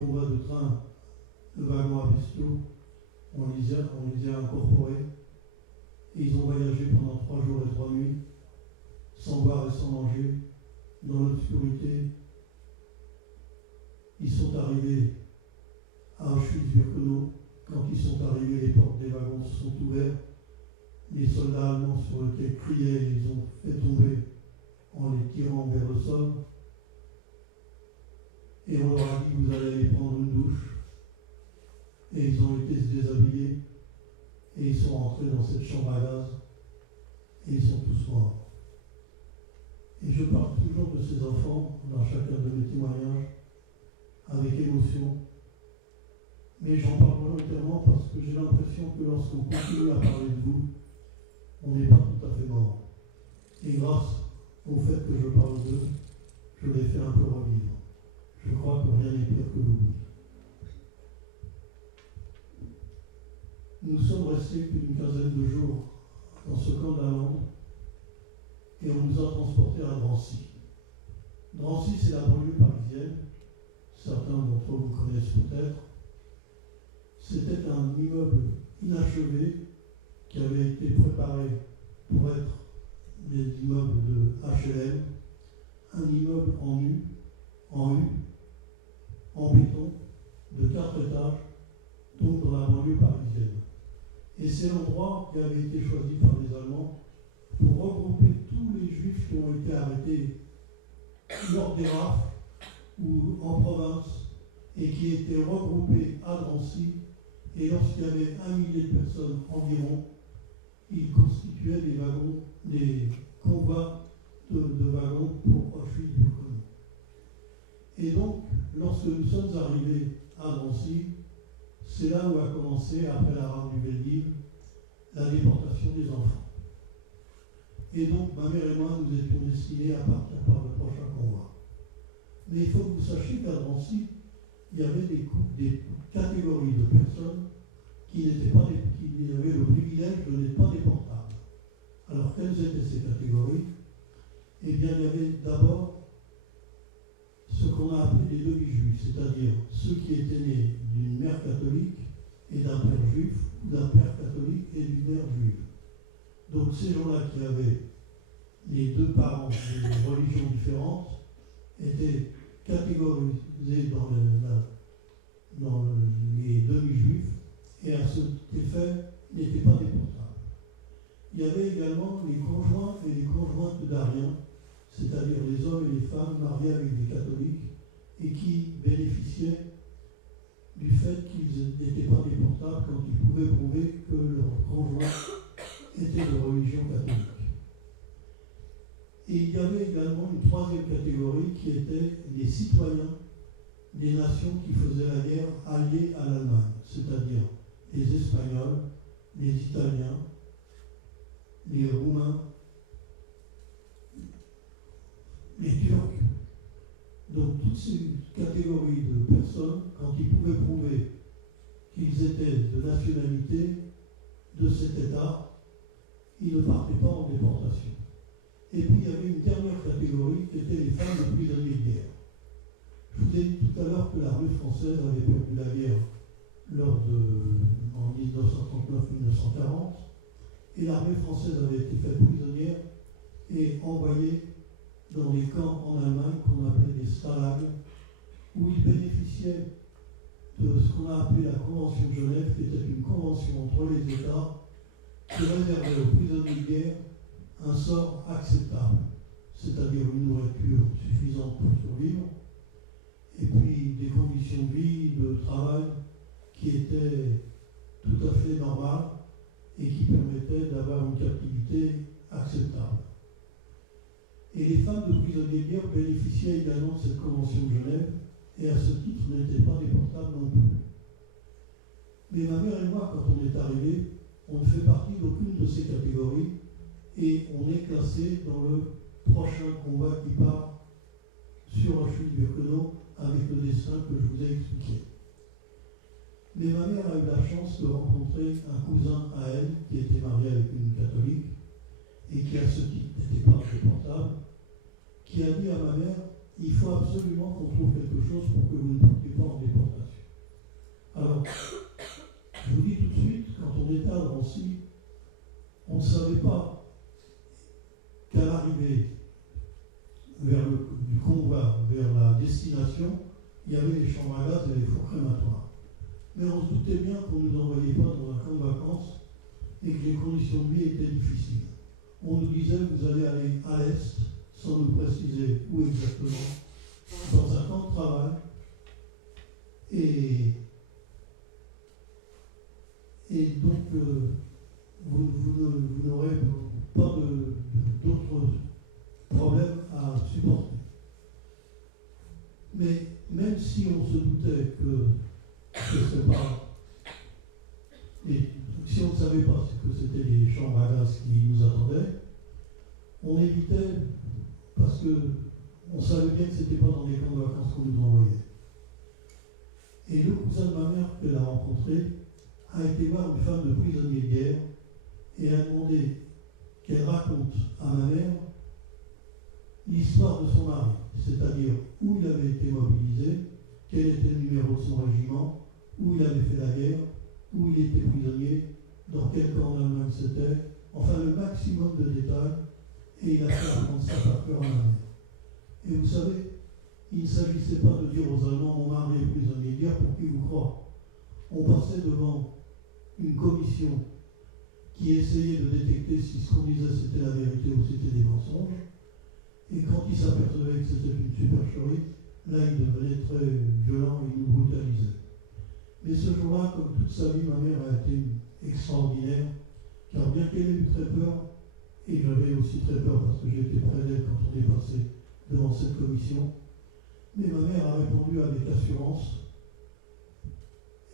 convois de train, le wagon à bestiaux, on les a incorporés, et ils ont voyagé pendant 3 jours et 3 nuits, sans boire et sans manger, dans l'obscurité. Ils sont arrivés à Auschwitz-Birkenau. Quand ils sont arrivés, les portes des wagons se sont ouvertes. Les soldats allemands sur le quai criaient et ils ont fait tomber en les tirant vers le sol. Et on leur a dit, vous allez aller prendre une douche. Et ils ont été se déshabiller. Et ils sont rentrés dans cette chambre à gaz. Et ils sont tous morts. Et je parle toujours de ces enfants dans chacun de mes témoignages, avec émotion. Mais j'en parle volontairement parce que j'ai l'impression que lorsqu'on continue à parler de vous, on n'est pas tout à fait mort. Et grâce au fait que je parle d'eux, je les fais un peu revivre. Je crois que rien n'est pire que l'oubli. Nous sommes restés plus d'une quinzaine de jours dans ce camp d'Allende et on nous a transportés à Drancy. Drancy, c'est la banlieue parisienne. Certains d'entre vous connaissent peut-être. C'était un immeuble inachevé qui avait été préparé pour être des immeubles de HLM, un immeuble en U, en béton, de 4 étages, donc dans la banlieue parisienne. Et c'est l'endroit qui avait été choisi par les Allemands pour regrouper tous les Juifs qui ont été arrêtés lors des rafles ou en province et qui étaient regroupés à Drancy. Et lorsqu'il y avait 1 millier de personnes environ, ils constituaient des wagons, des convois de wagons pour Auschwitz-Birkenau. Et donc, lorsque nous sommes arrivés à Drancy, c'est là où a commencé, après la rame du Veldiv, la déportation des enfants. Et donc, ma mère et moi, nous étions destinés à partir par le prochain convoi. Mais il faut que vous sachiez qu'à Drancy, il y avait des catégories de personnes qui avaient le privilège de n'être pas déportables. Alors, quelles étaient ces catégories? Eh bien, il y avait d'abord ce qu'on a appelé les demi-juifs, c'est-à-dire ceux qui étaient nés d'une mère catholique et d'un père juif, ou d'un père catholique et d'une mère juive. Donc, ces gens-là qui avaient les deux parents de religions différentes étaient catégorisés dans les demi-juifs et à cet effet n'étaient pas déportables. Il y avait également les conjoints et les conjointes d'Ariens, c'est-à-dire les hommes et les femmes mariés avec des catholiques et qui bénéficiaient du fait qu'ils n'étaient pas déportables quand ils pouvaient prouver que leur conjoint était de religion catholique. Et il y avait également une troisième catégorie qui était les citoyens des nations qui faisaient la guerre alliées à l'Allemagne, c'est-à-dire les Espagnols, les Italiens, les Roumains, les Turcs. Donc toutes ces catégories de personnes, quand ils pouvaient prouver qu'ils étaient de nationalité de cet État, ils ne partaient pas en déportation. Et puis il y avait une dernière catégorie qui était les femmes de prisonniers de guerre. Je vous ai dit tout à l'heure que l'armée française avait perdu la guerre en 1939-1940, et l'armée française avait été faite prisonnière et envoyée dans des camps en Allemagne qu'on appelait des stalags, où ils bénéficiaient de ce qu'on a appelé la Convention de Genève, qui était une convention entre les États qui réservait aux prisonniers de guerre un sort acceptable, c'est-à-dire une nourriture suffisante pour survivre, et puis des conditions de vie, de travail qui étaient tout à fait normales et qui permettaient d'avoir une captivité acceptable. Et les femmes de prisonniers de guerre bénéficiaient également de cette convention de Genève et à ce titre n'étaient pas déportables non plus. Mais ma mère et moi, quand on est arrivés, on ne fait partie d'aucune de ces catégories et on est classé dans le prochain combat qui part sur Auschwitz-Birkenau avec le destin que je vous ai expliqué. Mais ma mère a eu la chance de rencontrer un cousin à elle qui était marié avec une catholique et qui à ce titre n'était pas déportable, qui a dit à ma mère, il faut absolument qu'on trouve quelque chose pour que vous ne portiez pas en déportation. Alors, je vous dis tout de suite, quand on était à Drancy, on ne savait pas qu'à l'arrivée du convoi vers la destination, il y avait les chambres à gaz et les fours crématoires. Mais on se doutait bien qu'on ne nous envoyait pas dans un camp de vacances et que les conditions de vie étaient difficiles. On nous disait que vous allez aller à l'Est, sans nous préciser où exactement, dans un camp de travail, et donc vous n'aurez pas d'autres problèmes à supporter. Mais même si on se doutait que ce n'est pas... Et si on ne savait pas que c'était les chambres à gaz qui nous attendaient, on évitait parce qu'on savait bien que ce n'était pas dans les camps de vacances qu'on nous envoyait. Et le cousin de ma mère qu'elle a rencontré a été voir une femme de prisonnier de guerre et a demandé qu'elle raconte à ma mère l'histoire de son mari, c'est-à-dire où il avait été mobilisé, quel était le numéro de son régiment, où il avait fait la guerre, où il était prisonnier, dans quel camp en Allemagne c'était, enfin le maximum de détails, et il a fait apprendre ça par cœur à ma mère. Et vous savez, il ne s'agissait pas de dire aux Allemands, mon mari est prisonnier de guerre, pour qui vous croit. On passait devant une commission qui essayait de détecter si ce qu'on disait c'était la vérité ou c'était des mensonges. Et quand il s'apercevait que c'était une supercherie, là il devenait très violent et il nous brutalisait. Mais ce jour-là, comme toute sa vie, ma mère a été extraordinaire, car bien qu'elle ait eu très peur, et j'avais aussi très peur parce que j'étais près d'elle quand on est passé devant cette commission, mais ma mère a répondu avec assurance,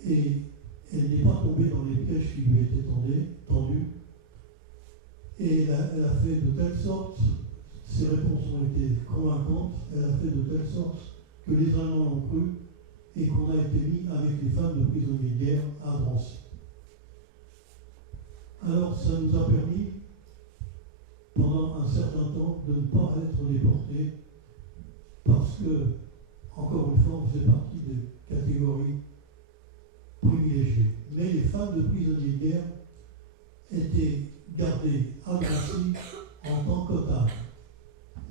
et elle n'est pas tombée dans les pièges qui lui étaient tendus, et elle a fait de telle sorte, ses réponses ont été convaincantes, elle a fait de telle sorte que les Allemands l'ont cru, et qu'on a été mis avec les femmes de prisonniers de guerre à Drancy. Alors ça nous a permis, pendant un certain temps, de ne pas être déportés, parce que, encore une fois, on faisait partie des catégories privilégiées. Mais les femmes de prisonniers de guerre étaient gardées à Drancy en tant qu'otages.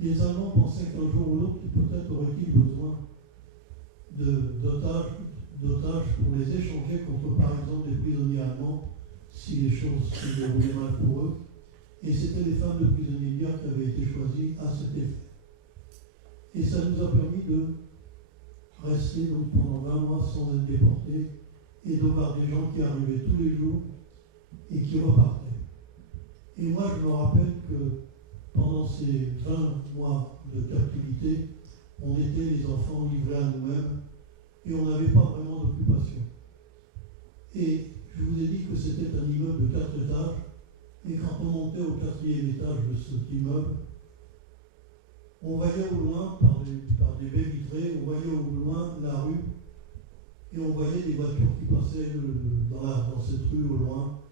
Les Allemands pensaient qu'un jour ou l'autre, peut-être auraient-ils besoin d'otages pour les échanger contre, par exemple, des prisonniers allemands, si les choses se déroulaient mal pour eux. Et c'était les femmes de prisonniers de guerre qui avaient été choisies à cet effet. Et ça nous a permis de rester donc pendant 20 mois sans être déportés et de voir des gens qui arrivaient tous les jours et qui repartaient. Et moi, je me rappelle que pendant ces 20 mois de captivité, on était les enfants livrés à nous-mêmes et on n'avait pas vraiment d'occupation. Et je vous ai dit que c'était un immeuble de 4 étages, et quand on montait au 4e étage de cet immeuble, on voyait au loin, par des baies vitrées, on voyait au loin la rue, et on voyait des voitures qui passaient dans cette rue au loin,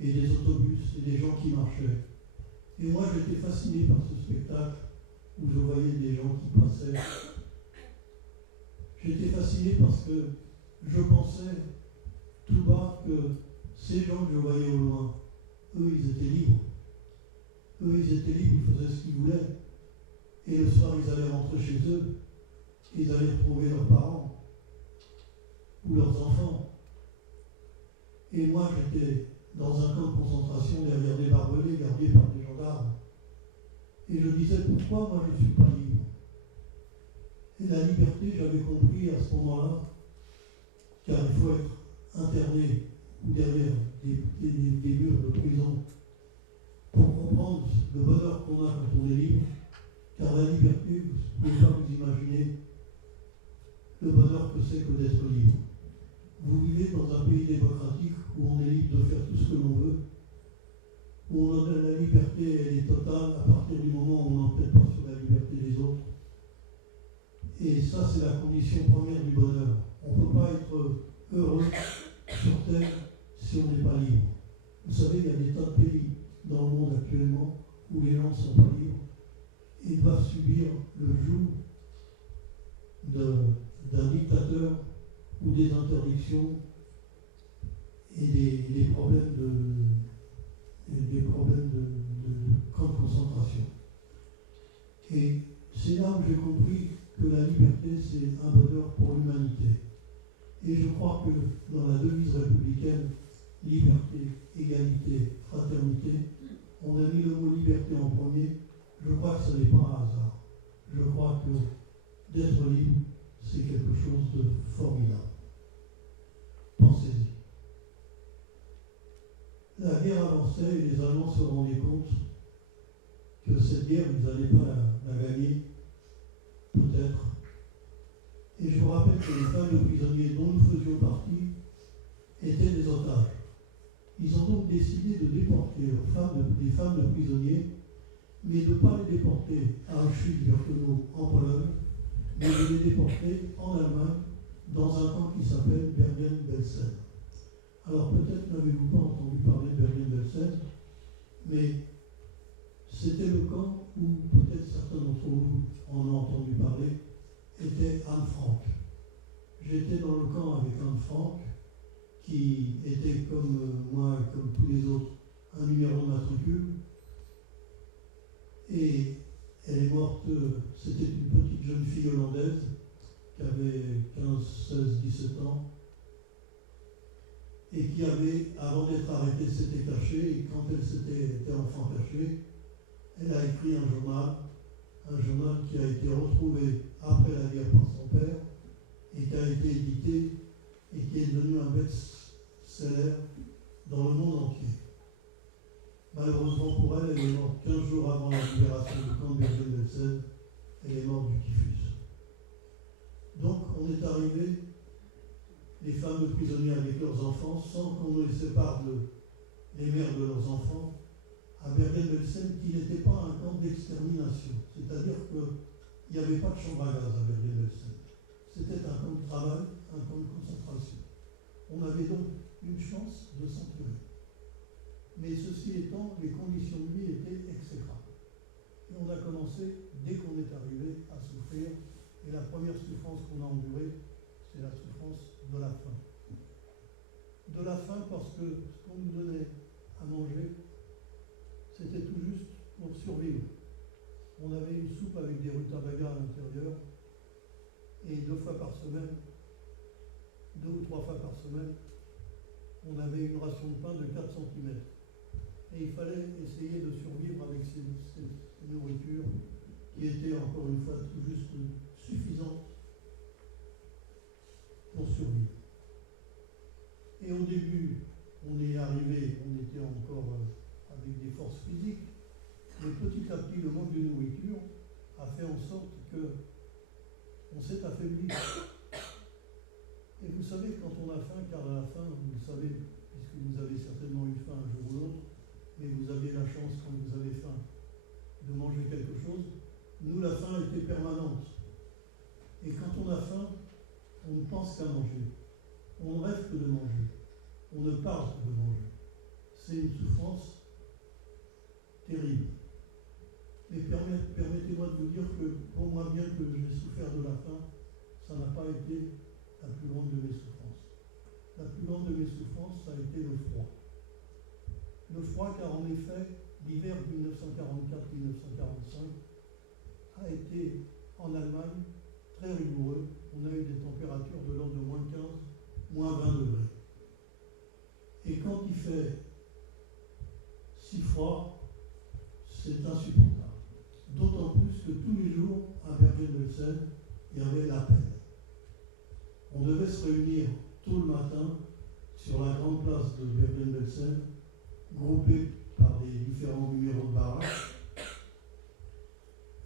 et des autobus, et des gens qui marchaient. Et moi, j'étais fasciné par ce spectacle, où je voyais des gens qui passaient. J'étais fasciné parce que je pensais tout bas que ces gens que je voyais au loin, eux, ils étaient libres. Eux, ils étaient libres, ils faisaient ce qu'ils voulaient. Et le soir, ils allaient rentrer chez eux. Ils allaient retrouver leurs parents ou leurs enfants. Et moi, j'étais dans un camp de concentration derrière des barbelés gardés par des gendarmes. Et je disais, pourquoi moi je ne suis pas libre? Et la liberté, j'avais compris à ce moment-là, car il faut être interné ou derrière des murs de prison pour comprendre le bonheur qu'on a quand on est libre, car la liberté, vous ne pouvez pas vous imaginer le bonheur que c'est que d'être libre. Vous vivez dans un pays démocratique où on est libre de faire tout ce que l'on veut, où la liberté elle est totale à partir du moment où on n'empiète pas sur la liberté des autres. Et ça, c'est la condition première du bonheur. On ne peut pas être heureux sur Terre si on n'est pas libre. Vous savez, il y a des tas de pays dans le monde actuellement où les gens ne sont pas libres et doivent subir le joug d'un dictateur interdictions et des problèmes de camps de concentration. Et c'est là où j'ai compris que la liberté, c'est un bonheur pour l'humanité. Et je crois que dans la devise républicaine, liberté, égalité, fraternité, on a mis le mot liberté en premier. Je crois que ce n'est pas un hasard. Je crois que d'être libre, c'est quelque chose de formidable. Pensez-y. La guerre avançait et les Allemands se rendaient compte que cette guerre, ils n'allaient pas la gagner, peut-être. Et je vous rappelle que les femmes de prisonniers dont nous faisions partie étaient des otages. Ils ont donc décidé de déporter les femmes de prisonniers, mais de ne pas les déporter à Auschwitz-Birkenau en Pologne, mais de les déporter en Allemagne, dans un camp qui s'appelle Bergen-Belsen. Alors peut-être n'avez-vous pas entendu parler de Bergen-Belsen, mais c'était le camp où peut-être certains d'entre vous en ont entendu parler, était Anne Frank. J'étais dans le camp avec Anne Frank, qui était comme moi et comme tous les autres, un numéro de matricule. Et elle est morte, c'était une petite jeune fille hollandaise qui avait 15, 16, 17 ans et qui avait, avant d'être arrêtée, s'était cachée. Et quand elle était enfant cachée, elle a écrit un journal qui a été retrouvé après la guerre par son père et qui a été édité et qui est devenu un best-seller dans le monde entier. Malheureusement pour elle, elle est morte 15 jours avant la libération du camp de Bergen-Belsen. Elle est morte du typhus. Donc on est arrivé, les femmes de prisonniers avec leurs enfants, sans qu'on les sépare les mères de leurs enfants, à Bergen-Belsen, qui n'était pas un camp d'extermination. C'est-à-dire qu'il n'y avait pas de chambre à gaz à Bergen-Belsen. C'était un camp de travail, un camp de concentration. On avait donc une chance de s'en tirer. Mais ceci étant, les conditions de vie étaient exécrables. Et on a commencé, dès qu'on est arrivé, à souffrir. Et la première souffrance qu'on a endurée, c'est la souffrance de la faim. De la faim parce que ce qu'on nous donnait à manger, c'était tout juste pour survivre. On avait une soupe avec des rutabagas à l'intérieur, et 2 fois par semaine, 2 ou 3 fois par semaine, on avait une ration de pain de 4 cm. Et il fallait essayer de survivre avec ces nourritures qui étaient encore une fois tout juste suffisantes pour survivre. Et au début, on est arrivé, on était encore avec des forces physiques, mais petit à petit, le manque de nourriture a fait en sorte qu'on s'est affaibli. Et vous savez, quand on a faim, car à la fin, vous le savez, puisque vous avez certainement eu faim un jour ou l'autre, mais vous avez la chance, quand vous avez faim, de manger quelque chose. Nous, la faim était permanente. Et quand on a faim, on ne pense qu'à manger. On ne rêve que de manger. On ne parle que de manger. C'est une souffrance terrible. Mais permettez-moi de vous dire que, pour moi, bien que j'ai souffert de la faim, ça n'a pas été la plus grande de mes souffrances. La plus grande de mes souffrances, ça a été le froid. Le froid, car en effet, l'hiver 1944-1945 a été, en Allemagne, très rigoureux. On a eu des températures de l'ordre de moins 15, moins 20 degrés. Et quand il fait si froid, c'est insupportable. D'autant plus que tous les jours, à Bergen-Belsen, il y avait l'appel. On devait se réunir tôt le matin sur la grande place de Bergen-Belsen, groupés par des différents numéros de baraque.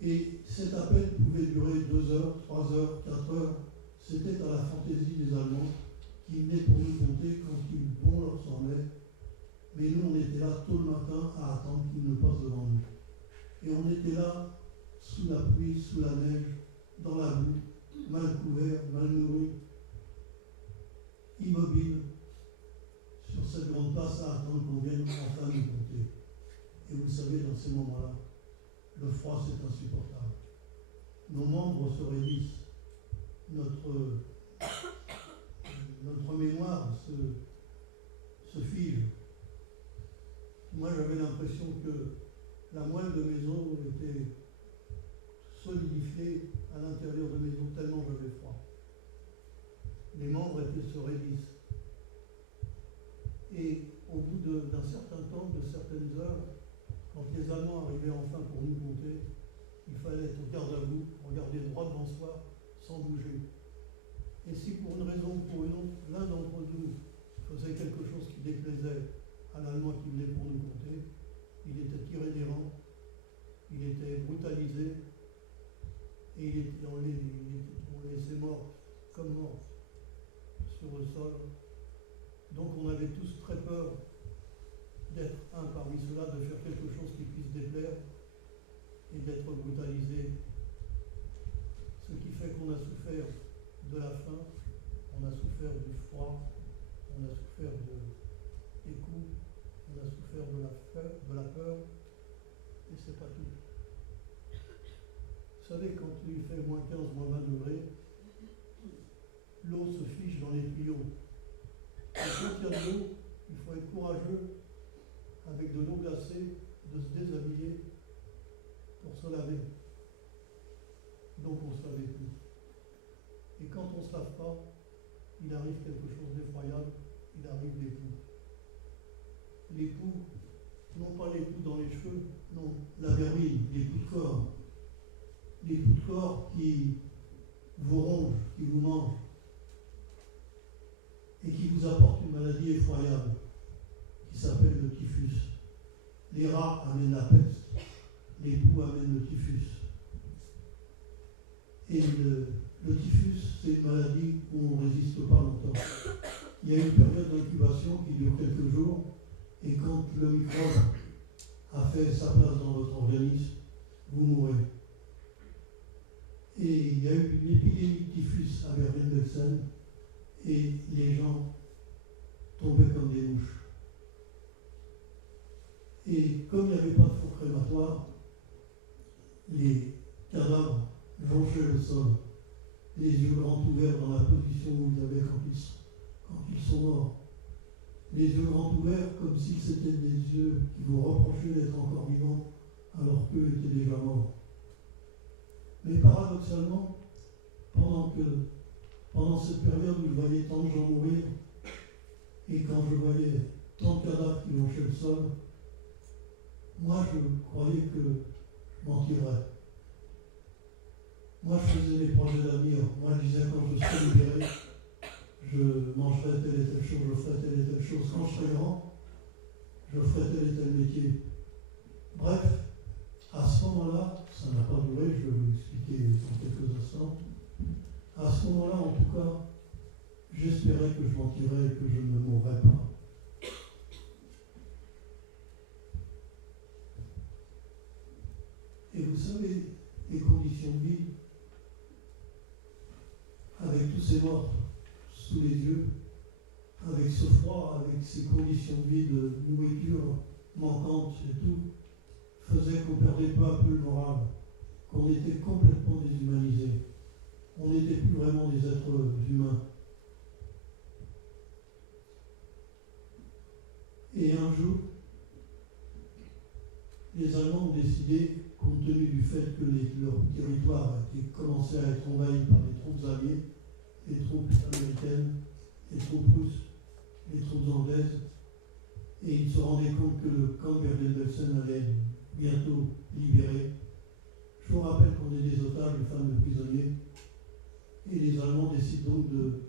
Et cet appel pouvait durer 2 heures, 3 heures, 4 heures. C'était à la fantaisie des Allemands qui venaient pour nous compter quand bon leur semblait. Mais nous, on était là tôt le matin à attendre qu'ils ne passent devant nous. Et on était là, sous la pluie, sous la neige, dans la boue, mal couverts, mal nourris, immobiles, sur cette grande place à attendre qu'on vienne enfin nous compter. Et vous savez, dans ces moments-là, le froid, c'est insupportable. Nos membres se raidissent, notre se fige. Moi, j'avais l'impression que la moelle de mes os était solidifiée à l'intérieur de mes os, tellement j'avais froid. Les membres se raidissent. Et au bout d'un certain temps, de certaines heures, quand les Allemands arrivaient enfin pour nous compter, il fallait être au garde à vous, regarder droit devant soi, sans bouger. Et si pour une raison ou pour une autre, l'un d'entre nous faisait quelque chose qui déplaisait à l'Allemand qui venait pour nous compter, il était tiré des rangs, il était brutalisé, et on le laissait mort, comme mort, sur le sol. Donc on avait tous très peur d'être un parmi ceux-là, de faire quelque chose qui puisse déplaire et d'être brutalisé. Ce qui fait qu'on a souffert de la faim, on a souffert du froid, on a souffert des coups, on a souffert de la peur, et c'est pas tout. Vous savez, quand il fait moins 15, moins 20 degrés, l'eau se fiche dans les tuyaux. Et quand il y a de l'eau, il faut être courageux, avec de l'eau glacée, de se déshabiller pour se laver. Donc on se lavait plus. Et quand on ne se lave pas, il arrive quelque chose d'effroyable, il arrive les poux. Les poux, non pas les poux dans les cheveux, non, la vermine, les poux de corps. Les poux de corps qui vous rongent, qui vous mangent, et qui vous apportent une maladie effroyable, qui s'appelle le typhus. Les rats amènent la peste, les poux amènent le typhus. Et le typhus, c'est une maladie où on ne résiste pas longtemps. Il y a une période d'incubation qui dure quelques jours, et quand le microbe a fait sa place dans votre organisme, vous mourrez. Et il y a eu une épidémie de typhus à Bergen-Belsen, et les gens tombaient comme des mouches. Et comme il n'y avait pas de four crématoire, les cadavres jonchaient le sol, les yeux grands ouverts dans la position où ils avaient quand ils sont morts. Les yeux grands ouverts comme si c'était des yeux qui vous reprochaient d'être encore vivants alors qu'eux étaient déjà morts. Mais paradoxalement, pendant cette période où je voyais tant de gens mourir, et quand je voyais tant de cadavres qui jonchaient le sol, moi je croyais que je m'en tirerais. Moi je faisais mes projets d'avenir. Moi je disais quand je serai libéré, je mangerai telle et telle chose, je ferai telle et telle chose. Quand je serai grand, je ferai tel et tel métier. Bref, à ce moment-là, ça n'a pas duré, je vais vous l'expliquer dans quelques instants. À ce moment-là, en tout cas, j'espérais que je m'en tirerais et que je ne mourrais pas. Et vous savez, les conditions de vie, avec tous ces morts sous les yeux, avec ce froid, avec ces conditions de vie de nourriture manquante et tout, faisait qu'on perdait peu à peu le moral, qu'on était complètement déshumanisé. On n'était plus vraiment des êtres humains. Et un jour, les Allemands ont décidé, compte tenu du fait que leur territoire commençait à être envahi par les troupes alliées, les troupes américaines, les troupes russes, les troupes anglaises, et ils se rendaient compte que le camp de Bergen-Belsen allait être bientôt libéré. Je vous rappelle qu'on est des otages, des femmes de prisonniers, et les Allemands décident donc de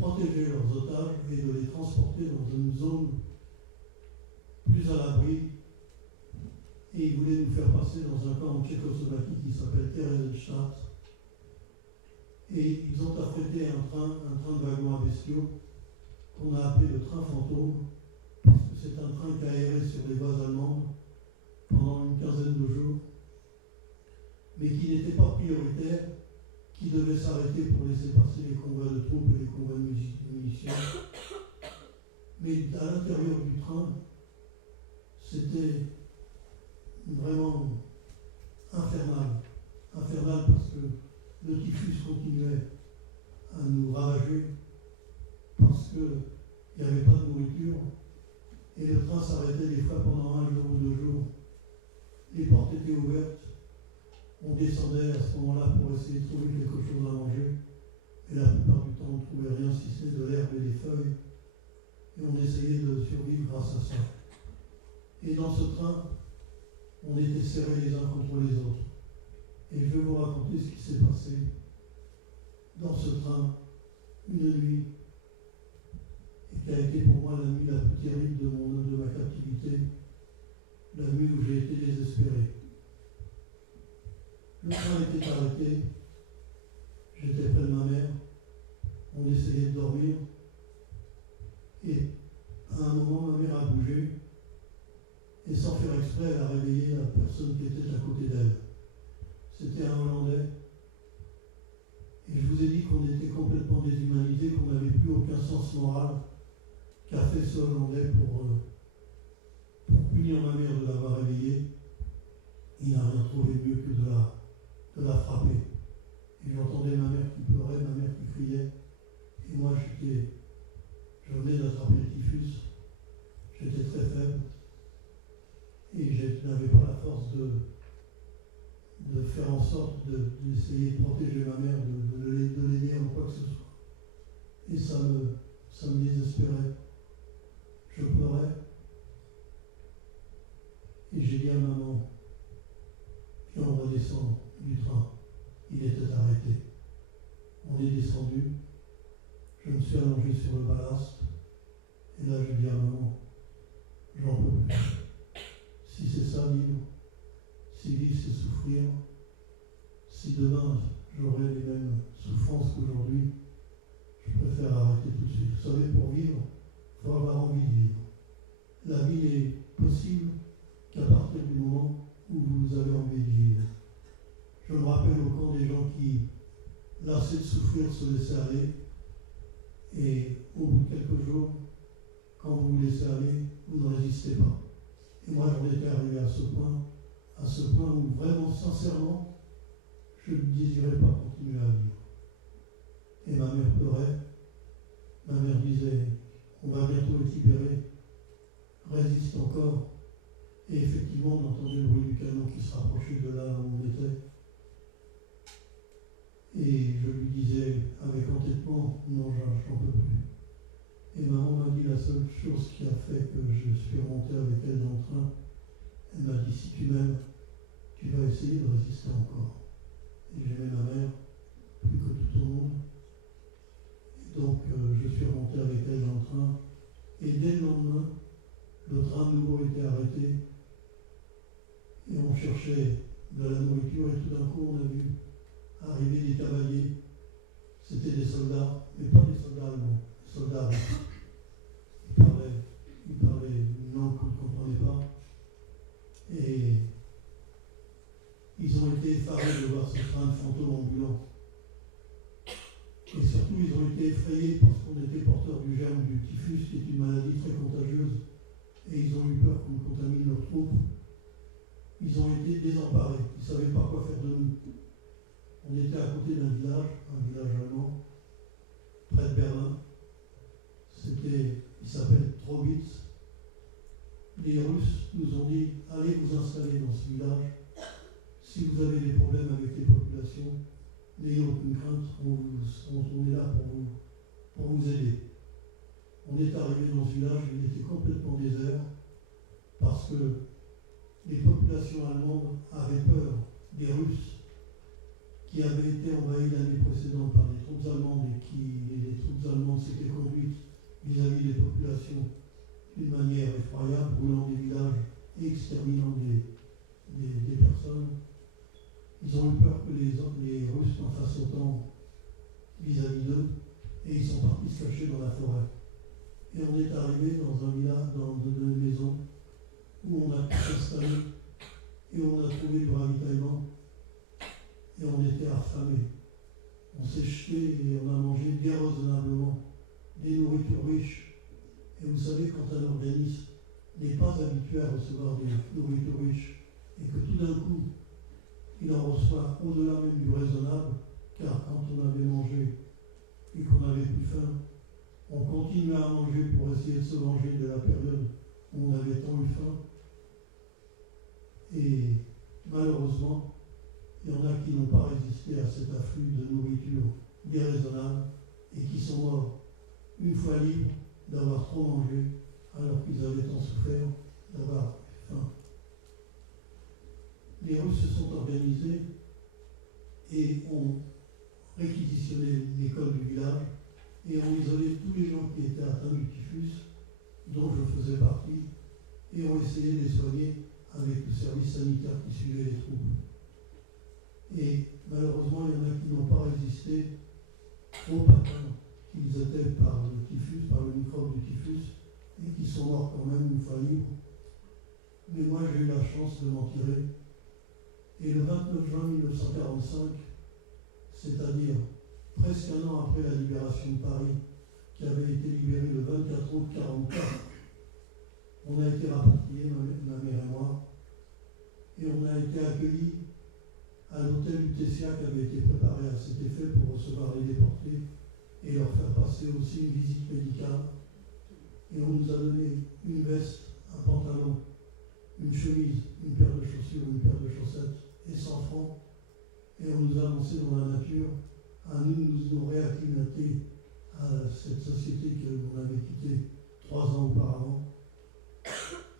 protéger leurs otages et de les transporter dans une zone plus à l'abri. Et ils voulaient nous faire passer dans un camp en Tchécoslovaquie qui s'appelle Theresienstadt. Et ils ont affrété un train de wagons à bestiaux, qu'on a appelé le train fantôme, parce que c'est un train qui a erré sur les bases allemandes pendant une quinzaine de jours, mais qui n'était pas prioritaire, qui devait s'arrêter pour laisser passer les convois de troupes et les convois de munitions. Mais à l'intérieur du train, c'était vraiment infernal. Infernal parce que le typhus continuait à nous ravager Et le train s'arrêtait des fois pendant 1 jour ou 2 jours. Les portes étaient ouvertes. On descendait à ce moment-là pour essayer de trouver quelque chose à manger. Et la plupart du temps, on ne trouvait rien si ce n'est de l'herbe et des feuilles. Et on essayait de survivre grâce à ça. Et dans ce train, on était serrés les uns contre les autres. Et je vais vous raconter ce qui s'est passé dans ce train une nuit, et qui a été pour moi la nuit la plus terrible de ma captivité, la nuit où j'ai été désespéré. Le train était arrêté, j'étais près de ma mère, on essayait de dormir, et à un moment, ma mère a bougé, et sans faire exprès, elle a réveillé la personne qui était à côté d'elle. C'était un Hollandais. Et je vous ai dit qu'on était complètement déshumanisé, qu'on n'avait plus aucun sens moral qu'a fait ce Hollandais pour punir ma mère de l'avoir réveillée. Il n'a rien trouvé mieux que de la frapper. Et j'entendais ma mère qui pleurait, ma mère qui criait. Et moi, je venais d'attraper le typhus. J'étais très faible. Et je n'avais pas la force de faire en sorte d'essayer de protéger ma mère, de l'aider en quoi que ce soit. Et ça me désespérait. Je pleurais. Et j'ai dit à maman, viens, on redescend du train. Il était arrêté. On est descendu. Je me suis allongé sur le ballast. Et là, je dis à maman, j'en peux plus. Si c'est ça, vivre, si vivre, c'est souffrir, si demain j'aurai les mêmes souffrances qu'aujourd'hui, je préfère arrêter tout de suite. Vous savez, pour vivre, il faut avoir envie de vivre. La vie n'est possible qu'à partir du moment où vous avez envie de vivre. Je me rappelle au camp des gens qui, lassés de souffrir, se laissaient aller, et au bout de quelques jours, quand vous vous laissez aller, vous ne résistez pas. Et moi, j'en étais arrivé à ce point où vraiment, sincèrement, je ne désirais pas continuer à vivre. Et ma mère pleurait. Ma mère disait, on va bientôt être libéré, résiste encore. Et effectivement, on entendait le bruit du canon qui se rapprochait de là où on était. Et je lui disais avec entêtement, non, j'en peux plus. Et maman m'a dit la seule chose qui a fait que je suis remonté avec elle dans le train. Elle m'a dit, si tu m'aimes, tu vas essayer de résister encore. Et j'aimais ma mère plus que tout au monde. Et donc je suis remonté avec elle dans le train. Et dès le lendemain, le train de nouveau était arrêté. Et on cherchait de la nourriture et tout d'un coup on a vu arriver des cavaliers. C'était des soldats, mais pas des soldats allemands, des soldats russes. Ils parlaient une langue qu'on ne comprenait pas. Et ils ont été effarés de voir ce train de fantômes ambulant. Et surtout, ils ont été effrayés parce qu'on était porteurs du germe du typhus, qui est une maladie très contagieuse. Et ils ont eu peur qu'on contamine leurs troupes. Ils ont été désemparés. Ils ne savaient pas quoi faire de nous. On était à côté d'un village allemand, près de Berlin. Il s'appelle Trobitz. Les Russes nous ont dit, allez vous installer dans ce village. Si vous avez des problèmes avec les populations, n'ayez aucune crainte, on est là pour vous aider. On est arrivé dans ce village, il était complètement désert, parce que les populations allemandes avaient peur des Russes qui avaient été envahis l'année précédente par les troupes allemandes et les troupes allemandes s'étaient conduites vis-à-vis des populations d'une manière effroyable, brûlant des villages et exterminant des personnes. Ils ont eu peur que les Russes en fassent autant vis-à-vis d'eux, et ils sont partis se cacher dans la forêt. Et on est arrivé dans un village, dans une maison, où on a pu s'installer, et on a trouvé du ravitaillement, et on était affamés. On s'est jeté et on a mangé déraisonnablement des nourritures riches. Et vous savez, quand un organisme n'est pas habitué à recevoir des nourritures riches, et que tout d'un coup, il en reçoit au-delà même du raisonnable, car quand on avait mangé et qu'on n'avait plus faim, on continuait à manger pour essayer de se venger de la période on avait tant eu faim. Et malheureusement, il y en a qui n'ont pas résisté à cet afflux de nourriture déraisonnable et qui sont morts une fois libres d'avoir trop mangé alors qu'ils avaient tant souffert d'avoir faim. Les Russes se sont organisés et ont réquisitionné l'école du village et ont isolé tous les gens qui étaient atteints du typhus, dont je faisais partie, et ont essayé de les soigner avec le service sanitaire qui suivait les troubles. Et malheureusement, il y en a qui n'ont pas résisté trop atteints qu'ils étaient par le typhus, par le microbe du typhus, et qui sont morts quand même une fois libres. Mais moi, j'ai eu la chance de m'en tirer. Et le 29 juin 1945, c'est-à-dire presque un an après la libération de Paris, qui avait été libérée le 24 août 1944, on a été rapatriés, ma mère et moi, et on a été accueillis à l'hôtel UTCA qui avait été préparé à cet effet pour recevoir les déportés et leur faire passer aussi une visite médicale. Et on nous a donné une veste, un pantalon, une chemise, une paire de chaussures, une paire de chaussettes et 100 francs. Et on nous a lancé dans la nature à nous réacclimater à cette société qu'on avait quittée 3 ans auparavant.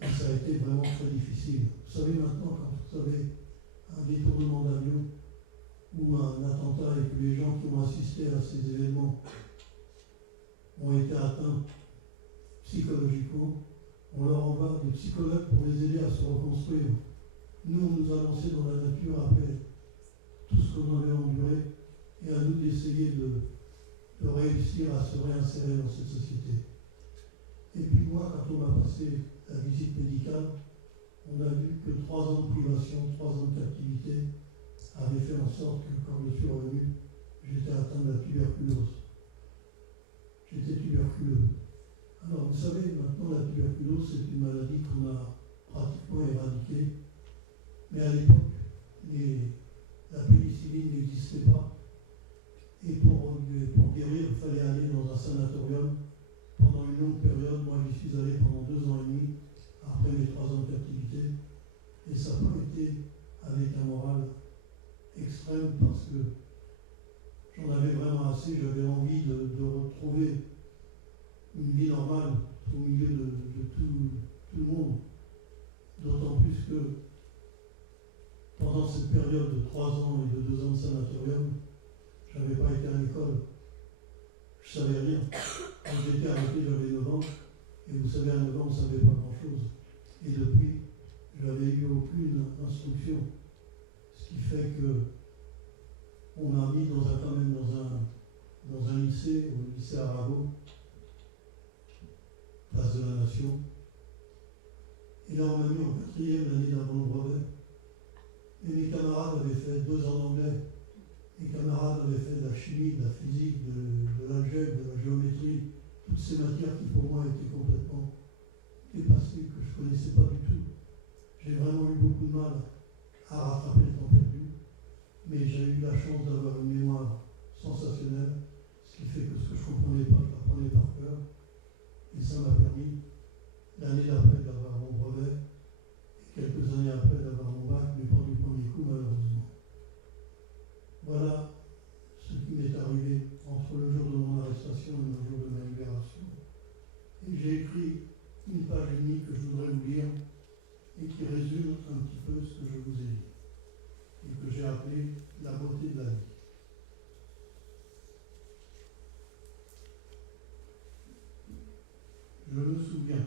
Et ça a été vraiment très difficile. Vous savez maintenant, quand vous avez un détournement d'avion ou un attentat et que les gens qui ont assisté à ces événements ont été atteints psychologiquement, on leur envoie des psychologues pour les aider à se reconstruire. Nous, on nous a lancés dans la nature après tout ce qu'on avait enduré et à nous d'essayer de réussir à se réinsérer dans cette société. Et puis moi, quand on m'a passé la visite médicale, on a vu que 3 ans de privation, 3 ans de captivité avaient fait en sorte que quand je suis revenu, j'étais atteint de la tuberculose. J'étais tuberculeux. Alors vous savez, maintenant la tuberculose, c'est une maladie qu'on a pratiquement éradiquée. Mais à l'époque, la pénicilline n'existait pas. Et pour guérir, il fallait aller dans un sanatorium pendant une longue période. Moi, j'y suis allé pendant 2 ans et demi, après mes 3 ans de captivité. Et ça n'a pas été avec un moral extrême parce que j'en avais vraiment assez. J'avais envie de retrouver une vie normale au milieu de tout le monde. D'autant plus que pendant cette période de 3 ans et de 2 ans de sanatorium, je n'avais pas été à l'école. Je ne savais rien. Quand j'étais arrêté, j'avais 9 ans. Et vous savez, à 9 ans, on ne savait pas grand-chose. Et depuis, je n'avais eu aucune instruction. Ce qui fait que on m'a mis quand même dans un lycée, au lycée Arago, place de la Nation. Et là, on m'a mis en 4e l'année d'avant le brevet. Et mes camarades avaient fait 2 ans d'anglais. Mes camarades avaient fait de la chimie, de la physique, de l'algèbre, de la géométrie, toutes ces matières qui pour moi étaient complètement dépassées, que je ne connaissais pas du tout. J'ai vraiment eu beaucoup de mal à rattraper le temps perdu, mais j'ai eu la chance d'avoir une mémoire sensationnelle, ce qui fait que ce que je ne comprenais pas, je l'apprenais par cœur, et ça m'a permis, l'année d'après, d'avoir mon brevet, et quelques années après d'avoir mon bac, mais pas du premier coup malheureusement. Voilà ce qui m'est arrivé entre le jour de mon arrestation et le jour de ma libération. Et j'ai écrit une page et demie que je voudrais vous lire et qui résume un petit peu ce que je vous ai dit et que j'ai appelé la beauté de la vie. Je me souviens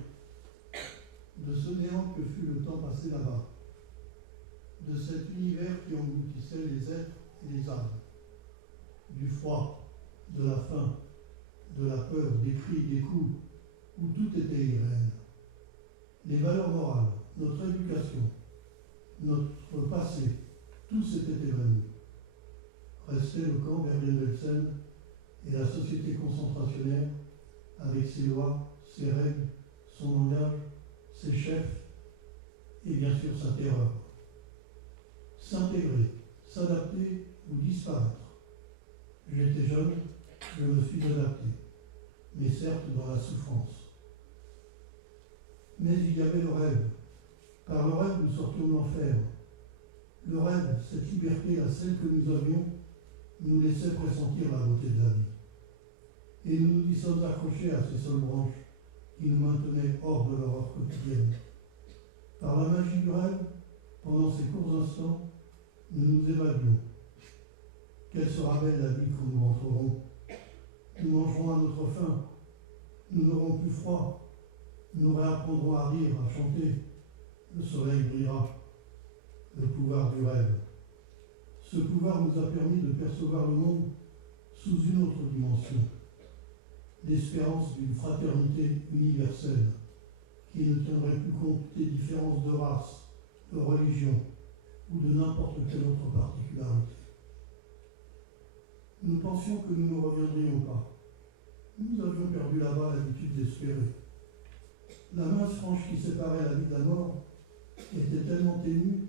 de ce néant que fut le temps passé là-bas, de cet univers qui engloutissait les êtres et les âmes, du froid, de la faim, de la peur, des cris, des coups, où tout était irréel. Les valeurs morales, notre éducation, notre passé, tout s'était évanoui. Restait le camp Bergen-Belsen et la société concentrationnaire avec ses lois, ses règles, son langage, ses chefs et bien sûr sa terreur. S'intégrer, s'adapter ou disparaître. J'étais jeune, je me suis adapté, mais certes dans la souffrance. Mais il y avait le rêve. Par le rêve, nous sortions de l'enfer. Le rêve, cette liberté, la celle que nous avions, nous laissait pressentir la beauté de la vie. Et nous nous y sommes accrochés à ces seules branches qui nous maintenaient hors de l'horreur quotidienne. Par la magie du rêve, pendant ces courts instants, nous nous évadions. Quelle sera belle la vie quand nous rentrerons. Nous mangerons à notre faim. Nous n'aurons plus froid. Nous réapprendrons à rire, à chanter. Le soleil brillera. Le pouvoir du rêve. Ce pouvoir nous a permis de percevoir le monde sous une autre dimension. L'espérance d'une fraternité universelle qui ne tiendrait plus compte des différences de race, de religion ou de n'importe quelle autre particularité. Nous pensions que nous ne reviendrions pas. Nous avions perdu là-bas l'habitude d'espérer. La mince frange qui séparait la vie de la mort était tellement ténue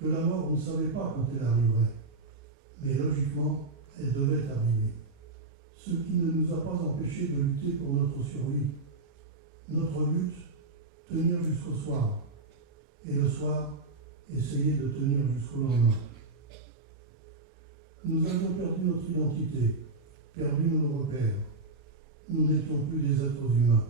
que la mort ne savait pas quand elle arriverait. Mais logiquement, elle devait arriver. Ce qui ne nous a pas empêchés de lutter pour notre survie. Notre but, tenir jusqu'au soir. Et le soir, essayer de tenir jusqu'au lendemain. Nous avions perdu notre identité, perdu nos repères. Nous n'étions plus des êtres humains.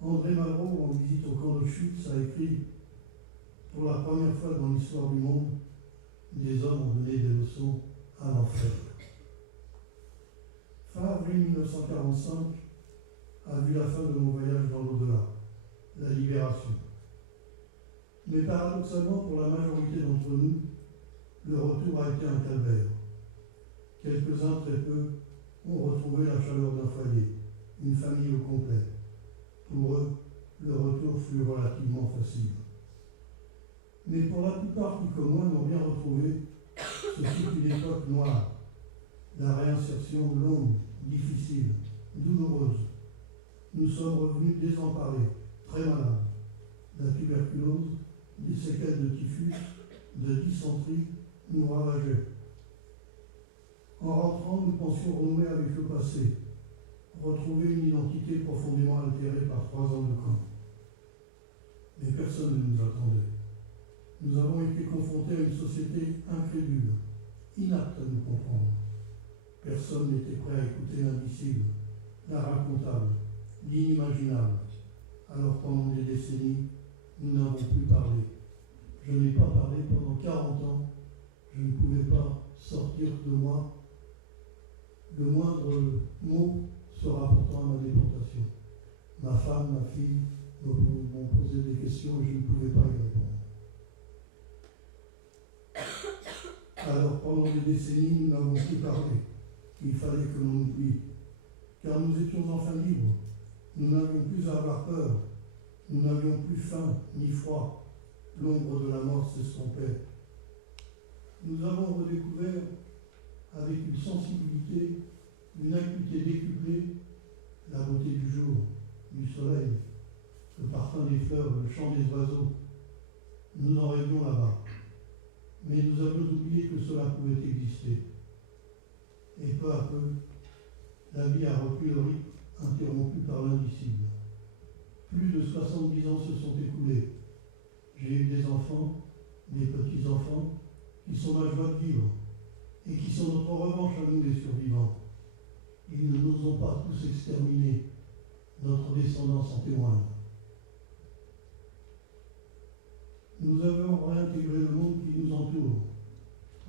André Malraux, en visite au camp d'Auschwitz, a écrit « Pour la première fois dans l'histoire du monde, des hommes ont donné des leçons à l'enfer. » Fin avril 1945 a vu la fin de mon voyage dans l'au-delà, la libération. Mais paradoxalement, pour la majorité d'entre nous, le retour a été un calvaire. Quelques-uns, très peu, ont retrouvé la chaleur d'un foyer, une famille au complet. Pour eux, le retour fut relativement facile. Mais pour la plupart qui, comme moi, n'ont rien retrouvé, ce fut une époque noire. La réinsertion longue, difficile, douloureuse. Nous sommes revenus désemparés, très malades. La tuberculose, des séquelles de typhus, de dysenterie nous ravageaient. En rentrant, nous pensions renouer avec le passé, retrouver une identité profondément altérée par 3 ans de camp. Mais personne ne nous attendait. Nous avons été confrontés à une société incrédule, inapte à nous comprendre. Personne n'était prêt à écouter l'indicible, l'inracontable, l'inimaginable. Alors pendant des décennies, nous n'avons plus parlé. Je n'ai pas parlé pendant 40 ans. Je ne pouvais pas sortir de moi le moindre mot se rapportant à ma déportation. Ma femme, ma fille m'ont posé des questions et je ne pouvais pas y répondre. Alors pendant des décennies, nous n'avons plus parlé. Il fallait que l'on oublie, car nous étions enfin libres. Nous n'avions plus à avoir peur. Nous n'avions plus faim ni froid. L'ombre de la mort s'estompait. Nous avons redécouvert, avec une sensibilité, une acuité décuplée, la beauté du jour, du soleil, le parfum des fleurs, le chant des oiseaux. Nous en rêvions là-bas. Mais nous avions oublié que cela pouvait exister. Et peu à peu, la vie a repris le rythme interrompu par l'indicible. Plus de 70 ans se sont écoulés. J'ai eu des enfants, des petits-enfants, qui sont ma joie de vivre, et qui sont notre revanche à nous les survivants. Ils ne nous ont pas tous exterminés. Notre descendance en témoigne. Nous avons réintégré le monde qui nous entoure,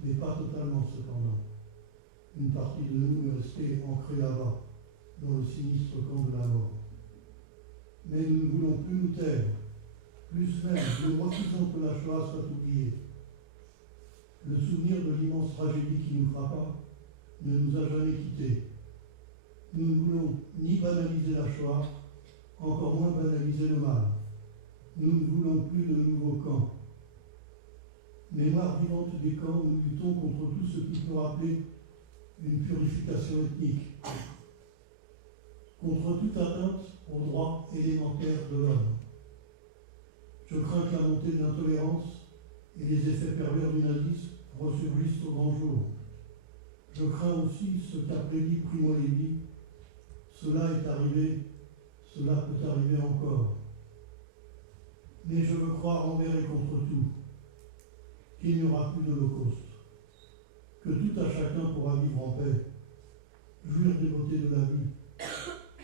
mais pas totalement cependant. Une partie de nous est restée ancrée là-bas, dans le sinistre camp de la mort. Mais nous ne voulons plus nous taire. Plus même, nous refusons que la Shoah soit oubliée. Le souvenir de l'immense tragédie qui nous frappa ne nous a jamais quittés. Nous ne voulons ni banaliser la Shoah, encore moins banaliser le mal. Nous ne voulons plus de nouveaux camps. Mémoire vivante des camps, nous luttons contre tout ce qui peut rappeler une purification ethnique, contre toute atteinte aux droits élémentaires de l'homme. Je crains que la montée de l'intolérance et les effets pervers du nazisme ressurgissent au grand jour. Je crains aussi ce qu'a prédit Primo Levi. Cela est arrivé, cela peut arriver encore. Mais je veux croire envers et contre tout qu'il n'y aura plus d'Holocauste, que tout à chacun pourra vivre en paix, jouir des beautés de la vie,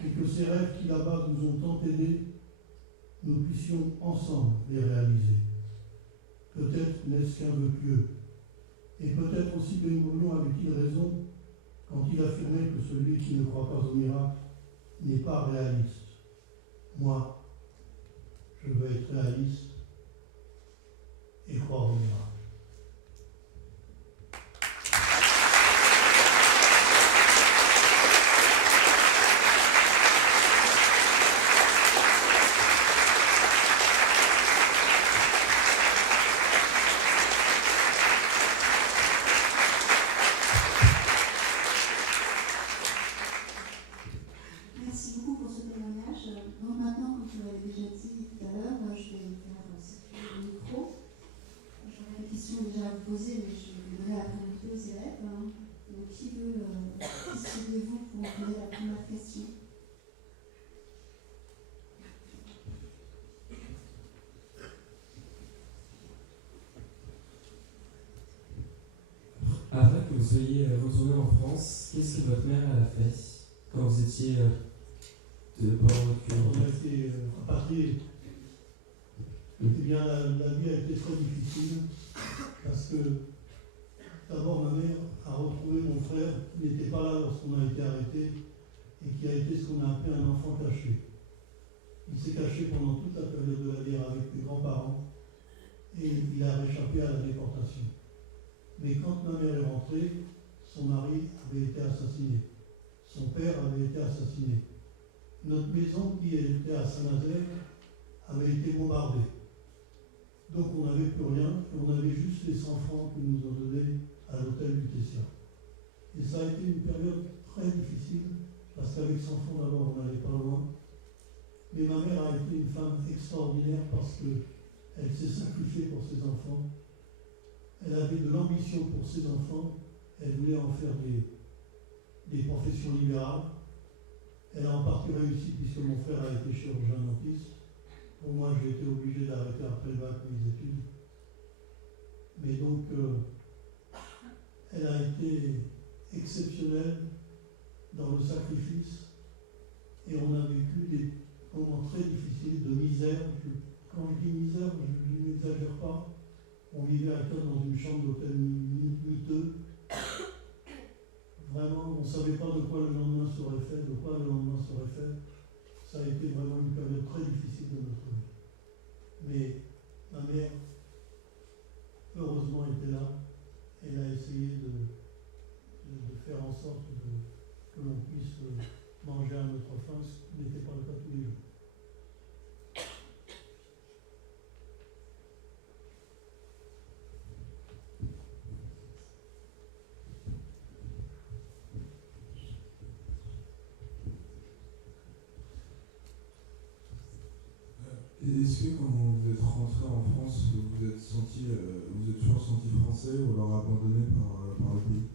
et que ces rêves qui là-bas nous ont tant aidés, nous puissions ensemble les réaliser. Peut-être n'est-ce qu'un vœu pieux, et peut-être aussi Ben Gurion avait-il raison quand il affirmait que celui qui ne croit pas au miracle n'est pas réaliste. Moi, je veux être réaliste et croire au miracle. Merci beaucoup pour ce témoignage. Donc maintenant, comme je l'avais déjà dit tout à l'heure, je vais faire circuler le micro. J'aurais des questions déjà à vous poser, mais je vais donner la priorité aux élèves. Donc qui suivez-vous pour poser la première question? Avant que vous soyez retourné en France, qu'est-ce que votre mère a fait quand vous étiez pendant votre cure? On a été rapatriés. Eh bien, la vie a été très difficile parce que d'abord ma mère a retrouvé mon frère qui n'était pas là lorsqu'on a été arrêté et qui a été ce qu'on a appelé un enfant caché. Il s'est caché pendant toute la période de la guerre avec mes grands-parents et il a réchappé à la déportation. Mais quand ma mère est rentrée, son mari avait été assassiné. Son père avait été assassiné. Notre maison, qui était à Saint-Nazaire, avait été bombardée. Donc on n'avait plus rien, et on avait juste les 100 francs qu'ils nous ont donnés à l'hôtel du Tessia. Et ça a été une période très difficile, parce qu'avec 100 francs d'abord, on n'allait pas loin. Mais ma mère a été une femme extraordinaire parce qu'elle s'est sacrifiée pour ses enfants. Elle avait de l'ambition pour ses enfants, elle voulait en faire des professions libérales. Elle a en partie réussi puisque mon frère a été chirurgien dentiste. Pour moi, j'ai été obligé d'arrêter après le bac mes études. Mais donc, elle a été exceptionnelle dans le sacrifice et on a vécu des moments très difficiles de misère. Quand je dis misère, je n'exagère pas. On vivait à 4 dans une chambre d'hôtel miteux. Vraiment, on ne savait pas de quoi le lendemain serait fait, Ça a été vraiment une période très difficile de notre vie. Mais ma mère, heureusement, était là. Elle a essayé de faire en sorte que l'on puisse manger à notre faim, ce qui n'était pas le cas tous les jours. Est-ce que quand vous êtes rentré en France, vous êtes toujours senti français ou alors abandonné par le pays?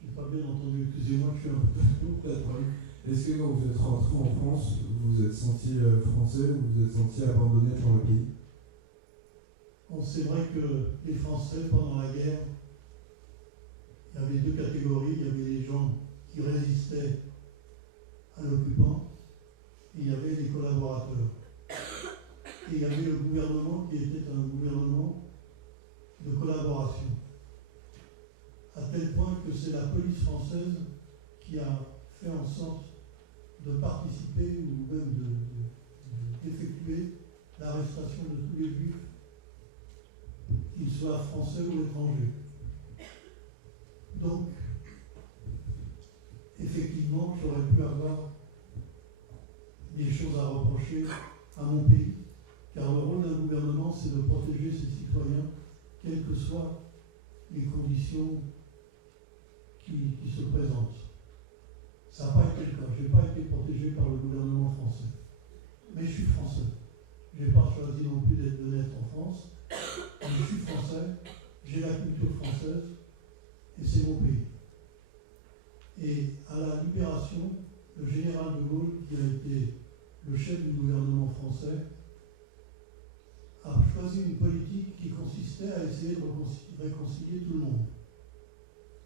Je n'ai pas bien entendu, excusez-moi, je suis un peu tard. Est-ce que quand vous êtes rentré en France, vous vous êtes senti français ou vous vous êtes senti abandonné par le pays? Bon, c'est vrai que les Français, pendant la guerre, il y avait deux catégories. Il y avait les gens qui résistaient à l'occupant et il y avait les collaborateurs. Et il y avait le gouvernement qui était un gouvernement de collaboration. À tel point que c'est la police française qui a fait en sorte de participer ou même d'effectuer l'arrestation de tous les juifs, qu'ils soient français ou étrangers. Donc, effectivement, j'aurais pu avoir des choses à reprocher à mon pays, car le rôle d'un gouvernement, c'est de protéger ses citoyens, quelles que soient les conditions qui se présentent. Ça n'a pas été le cas. Je n'ai pas été protégé par le gouvernement français. Mais je suis français. Je n'ai pas choisi non plus d'être naître en France. Mais je suis français, j'ai la culture française, et c'est mon pays. Et à la Libération, le général de Gaulle, qui a été le chef du gouvernement français, a choisi une politique qui consistait à essayer de réconcilier tout le monde.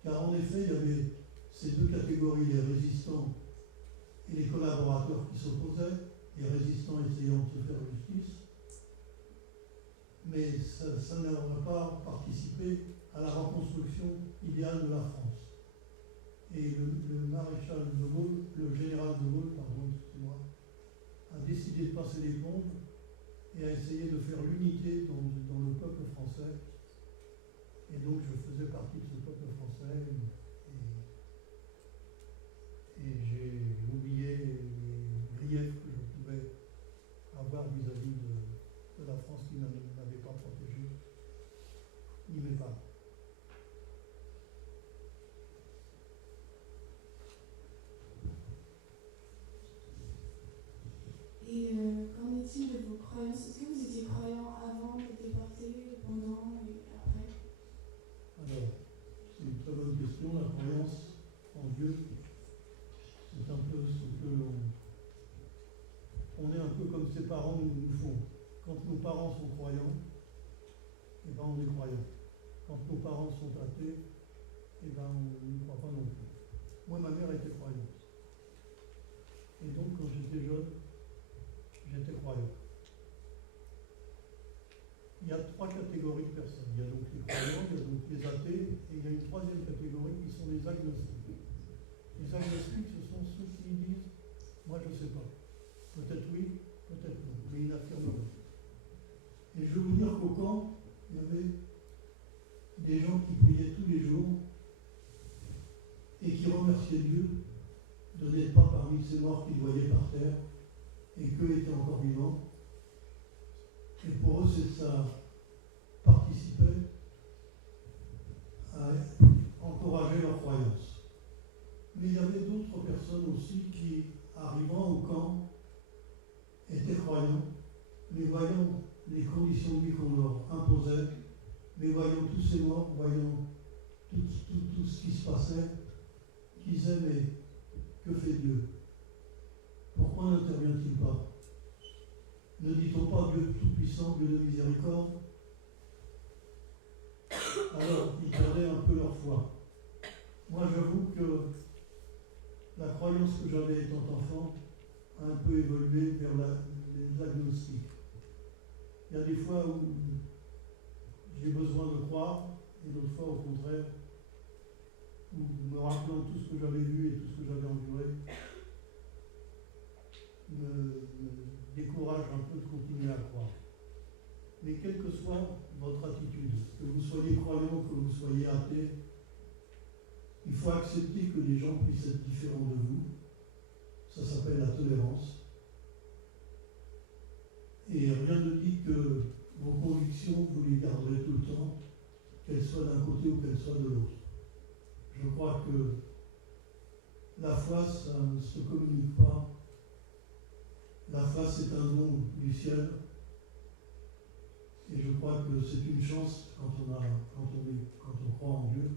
Car en effet, il y avait ces deux catégories, les résistants et les collaborateurs qui s'opposaient, les résistants essayant de se faire justice, mais ça n'aurait pas participé à la reconstruction idéale de la France. Et le maréchal de Gaulle, le général de Gaulle, pardon, excusez-moi, a décidé de passer l'éponge et a essayé de faire l'unité dans le peuple français. Et donc je faisais partie de ce peuple français et j'ai oublié les griefs que je pouvais avoir vis-à-vis de la France qui ne m'avait pas protégé, ni mes parents. Et qu'en est-il de vos croyances? Est-ce que vous étiez croyant avant d'être déporté, pendant et après? Alors, c'est une très bonne question. La croyance en Dieu, c'est un peu ce que on est un peu comme ses parents nous font. Quand nos parents sont croyants, eh ben on est croyant. Quand nos parents sont athées, eh ben on n'y croit pas non plus. Moi, ma mère était croyante. Et donc, quand j'étais jeune, j'étais croyant. Il y a trois catégories de personnes. Il y a donc les croyants, il y a donc les athées, et il y a une troisième catégorie qui sont les agnostiques. Les agnostiques, ce sont ceux qui disent « moi je ne sais pas ». Peut-être oui, peut-être non, mais ils n'affirment rien. Et je vais vous dire qu'au camp, il y avait des gens qui priaient tous les jours et qui remerciaient Dieu de n'être pas parmi ces morts qu'ils voyaient par terre et qu'eux étaient encore vivants. Et pour eux, ça participait à encourager leur croyance. Mais il y avait d'autres personnes aussi qui, arrivant au camp, étaient croyants, mais voyant les conditions de vie qu'on leur imposait, mais voyant tous ces morts, voyant tout ce qui se passait, qui disaient, mais que fait Dieu? Pourquoi n'intervient-il pas? Ne dit-on pas Dieu tout-puissant, Dieu de miséricorde? Alors, ils perdaient un peu leur foi. Moi, j'avoue que la croyance que j'avais étant enfant a un peu évolué vers les agnostiques. Il y a des fois où j'ai besoin de croire, et d'autres fois, au contraire, où me rappelant tout ce que j'avais vu et tout ce que j'avais enduré, me décourage un peu de continuer à croire. Mais quelle que soit votre attitude, que vous soyez croyant, que vous soyez athée, il faut accepter que les gens puissent être différents de vous. Ça s'appelle la tolérance. Et rien ne dit que vos convictions, vous les garderez tout le temps, qu'elles soient d'un côté ou qu'elles soient de l'autre. Je crois que la foi, ça ne se communique pas. La foi, c'est un don du ciel. Et je crois que c'est une chance quand on croit en Dieu,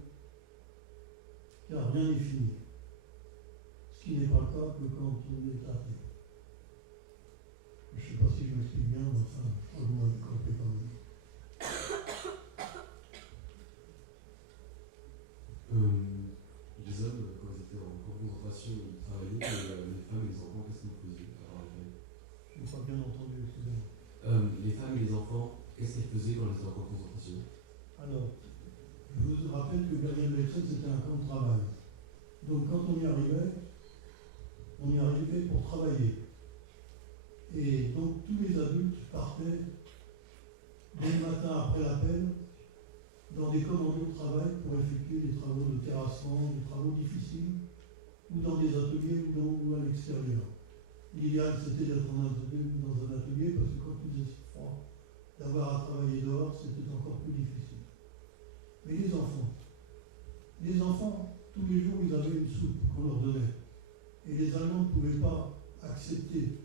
car rien n'est fini. Ce qui n'est pas le cas que quand on est athée. Je ne sais pas si je m'explique bien, mais enfin, je crois que vous m'avez compris quand même. Les hommes, quand ils étaient en concentration, ils travaillaient, mais les femmes et les enfants, qu'est-ce que vous faisiez? Je n'ai pas bien entendu, excusez-moi. Les femmes et les enfants, qu'est-ce qu'ils faisaient quand ils étaient en camp de concentration? Alors, je vous rappelle que Bergen-Belsen, c'était un camp de travail. Donc quand on y arrivait pour travailler. Et donc tous les adultes partaient dès le matin après l'appel dans des commandos de travail pour effectuer des travaux de terrassement, des travaux difficiles, ou dans des ateliers ou à l'extérieur. L'idéal, c'était d'être dans un atelier parce que quand il faisait si froid, d'avoir à travailler dehors, c'était encore plus difficile. Mais les enfants, tous les jours, ils avaient une soupe qu'on leur donnait. Et les Allemands ne pouvaient pas accepter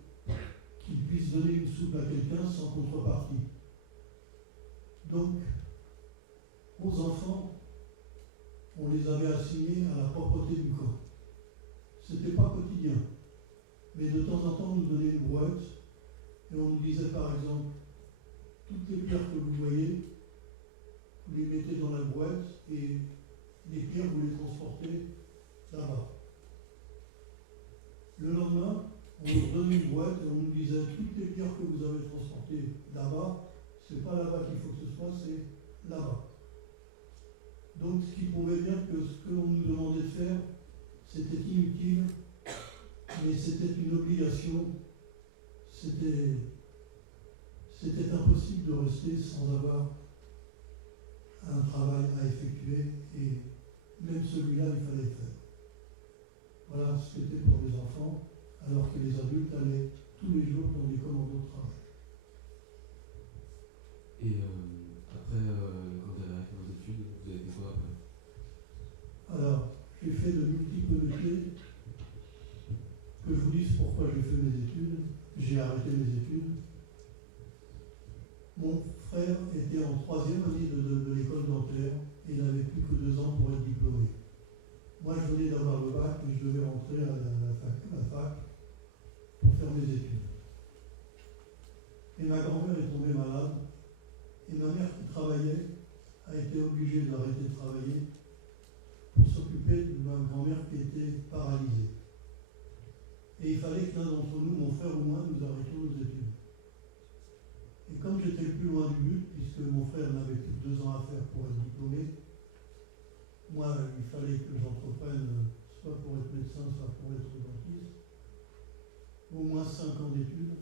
qu'ils puissent donner une soupe à quelqu'un sans contrepartie. Donc, aux enfants, on les avait assignés à la propreté du camp. Ce n'était pas quotidien. Mais de temps en temps, on nous donnait une brouette et on nous disait par exemple toutes les pierres que vous voyez, vous les mettez dans la boîte et les pierres, vous les transportez là-bas. Le lendemain, on nous donnait une boîte et on nous disait toutes les pierres que vous avez transportées là-bas, c'est pas là-bas qu'il faut que ce soit, c'est là-bas. Donc, ce qui prouvait bien que ce que l'on nous demandait de faire, c'était inutile, mais c'était une obligation. C'était impossible de rester sans avoir un travail à effectuer, et même celui-là, il fallait le faire. Voilà ce que c'était pour les enfants, alors que les adultes allaient tous les jours dans des commandos de travail. Et après, quand vous avez arrêté vos études, vous avez fait quoi après? Alors, j'ai fait de multiples métiers. Que je vous dise pourquoi j'ai fait mes études. J'ai arrêté mes études. Mon frère était en 3e année de l'école dentaire et il n'avait plus que 2 ans pour être diplômé. Moi, je venais d'avoir le bac et je devais rentrer à la fac pour faire mes études. Et ma grand-mère est tombée malade et ma mère qui travaillait a été obligée d'arrêter de travailler pour s'occuper de ma grand-mère qui était paralysée. Et il fallait que l'un d'entre nous, mon frère ou moi, nous arrêtions nos études. Et comme j'étais le plus loin du but, puisque mon frère n'avait plus que 2 ans à faire pour être diplômé, moi, il fallait que j'entreprenne soit pour être médecin, soit pour être dentiste, au moins 5 ans d'études.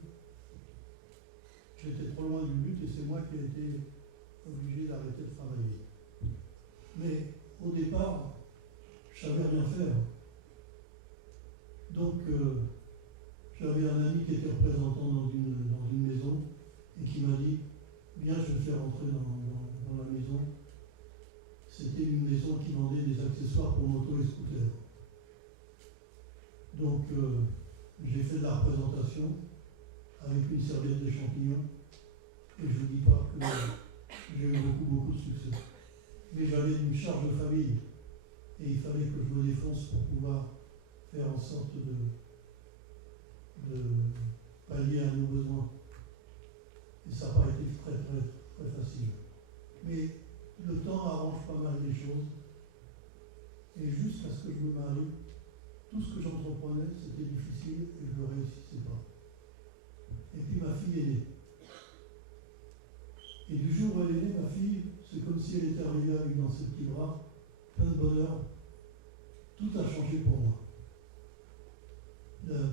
J'étais trop loin du but et c'est moi qui ai été obligé d'arrêter de travailler. Mais au départ, je savais rien faire. Donc, j'avais un ami qui était représentant dans une maison et qui m'a dit « Viens, je vais te faire rentrer dans la maison ». C'était une maison qui vendait des accessoires pour moto et scooter. Donc, j'ai fait de la représentation avec une serviette d'échantillon et je ne vous dis pas que j'ai eu beaucoup de succès. Mais j'avais une charge de famille et il fallait que je me défonce pour pouvoir faire en sorte de pallier à nos besoins. Et ça n'a pas été très facile. Mais le temps arrange pas mal les choses. Et jusqu'à ce que je me marie, tout ce que j'entreprenais, c'était difficile et je ne réussissais pas. Et puis ma fille est née. Et du jour où elle est née, ma fille, c'est comme si elle était arrivée avec dans ses petits bras, plein de bonheur. Tout a changé pour moi.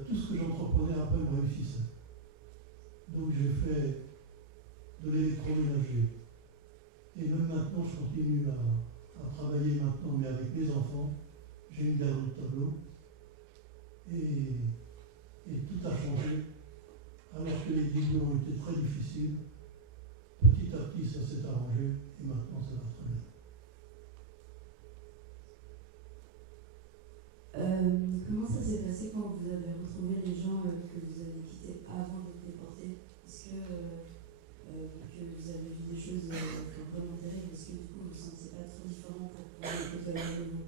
Tout ce que j'entreprenais après me réussissait. Donc j'ai fait de l'électroménager. Et même maintenant, je continue à travailler maintenant, mais avec mes enfants. J'ai une galerie de tableaux. Et tout a changé. Alors que les débuts ont été très difficiles, petit à petit, ça s'est arrangé. Et maintenant, ça va très bien. Comment ça s'est passé quand vous avez retrouvé les gens que vous avez quittés avant d'être déportés? Est-ce que vous avez vu des choses vraiment terribles? Est-ce que du coup vous ne vous sentiez pas trop différent pour pouvoir les côtoyer à nouveau?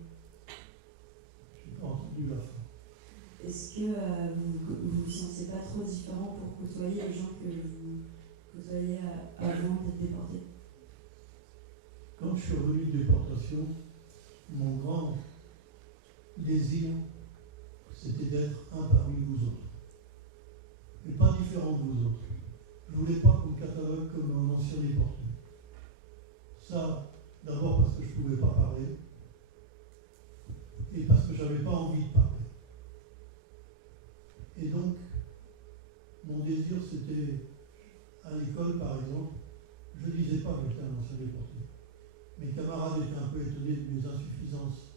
Je n'ai pas entendu la fin. Est-ce que vous vous sentiez pas trop différent pour côtoyer les gens que vous côtoyez avant d'être déportés? Quand je suis revenu de déportation, mon grand désir, c'était d'être un parmi vous autres. Et pas différent de vous autres. Je ne voulais pas qu'on me catalogue comme un ancien déporté. Ça, d'abord parce que je ne pouvais pas parler, et parce que je n'avais pas envie de parler. Et donc, mon désir, c'était, à l'école par exemple, je ne disais pas que j'étais un ancien déporté. Mes camarades étaient un peu étonnés de mes insuffisances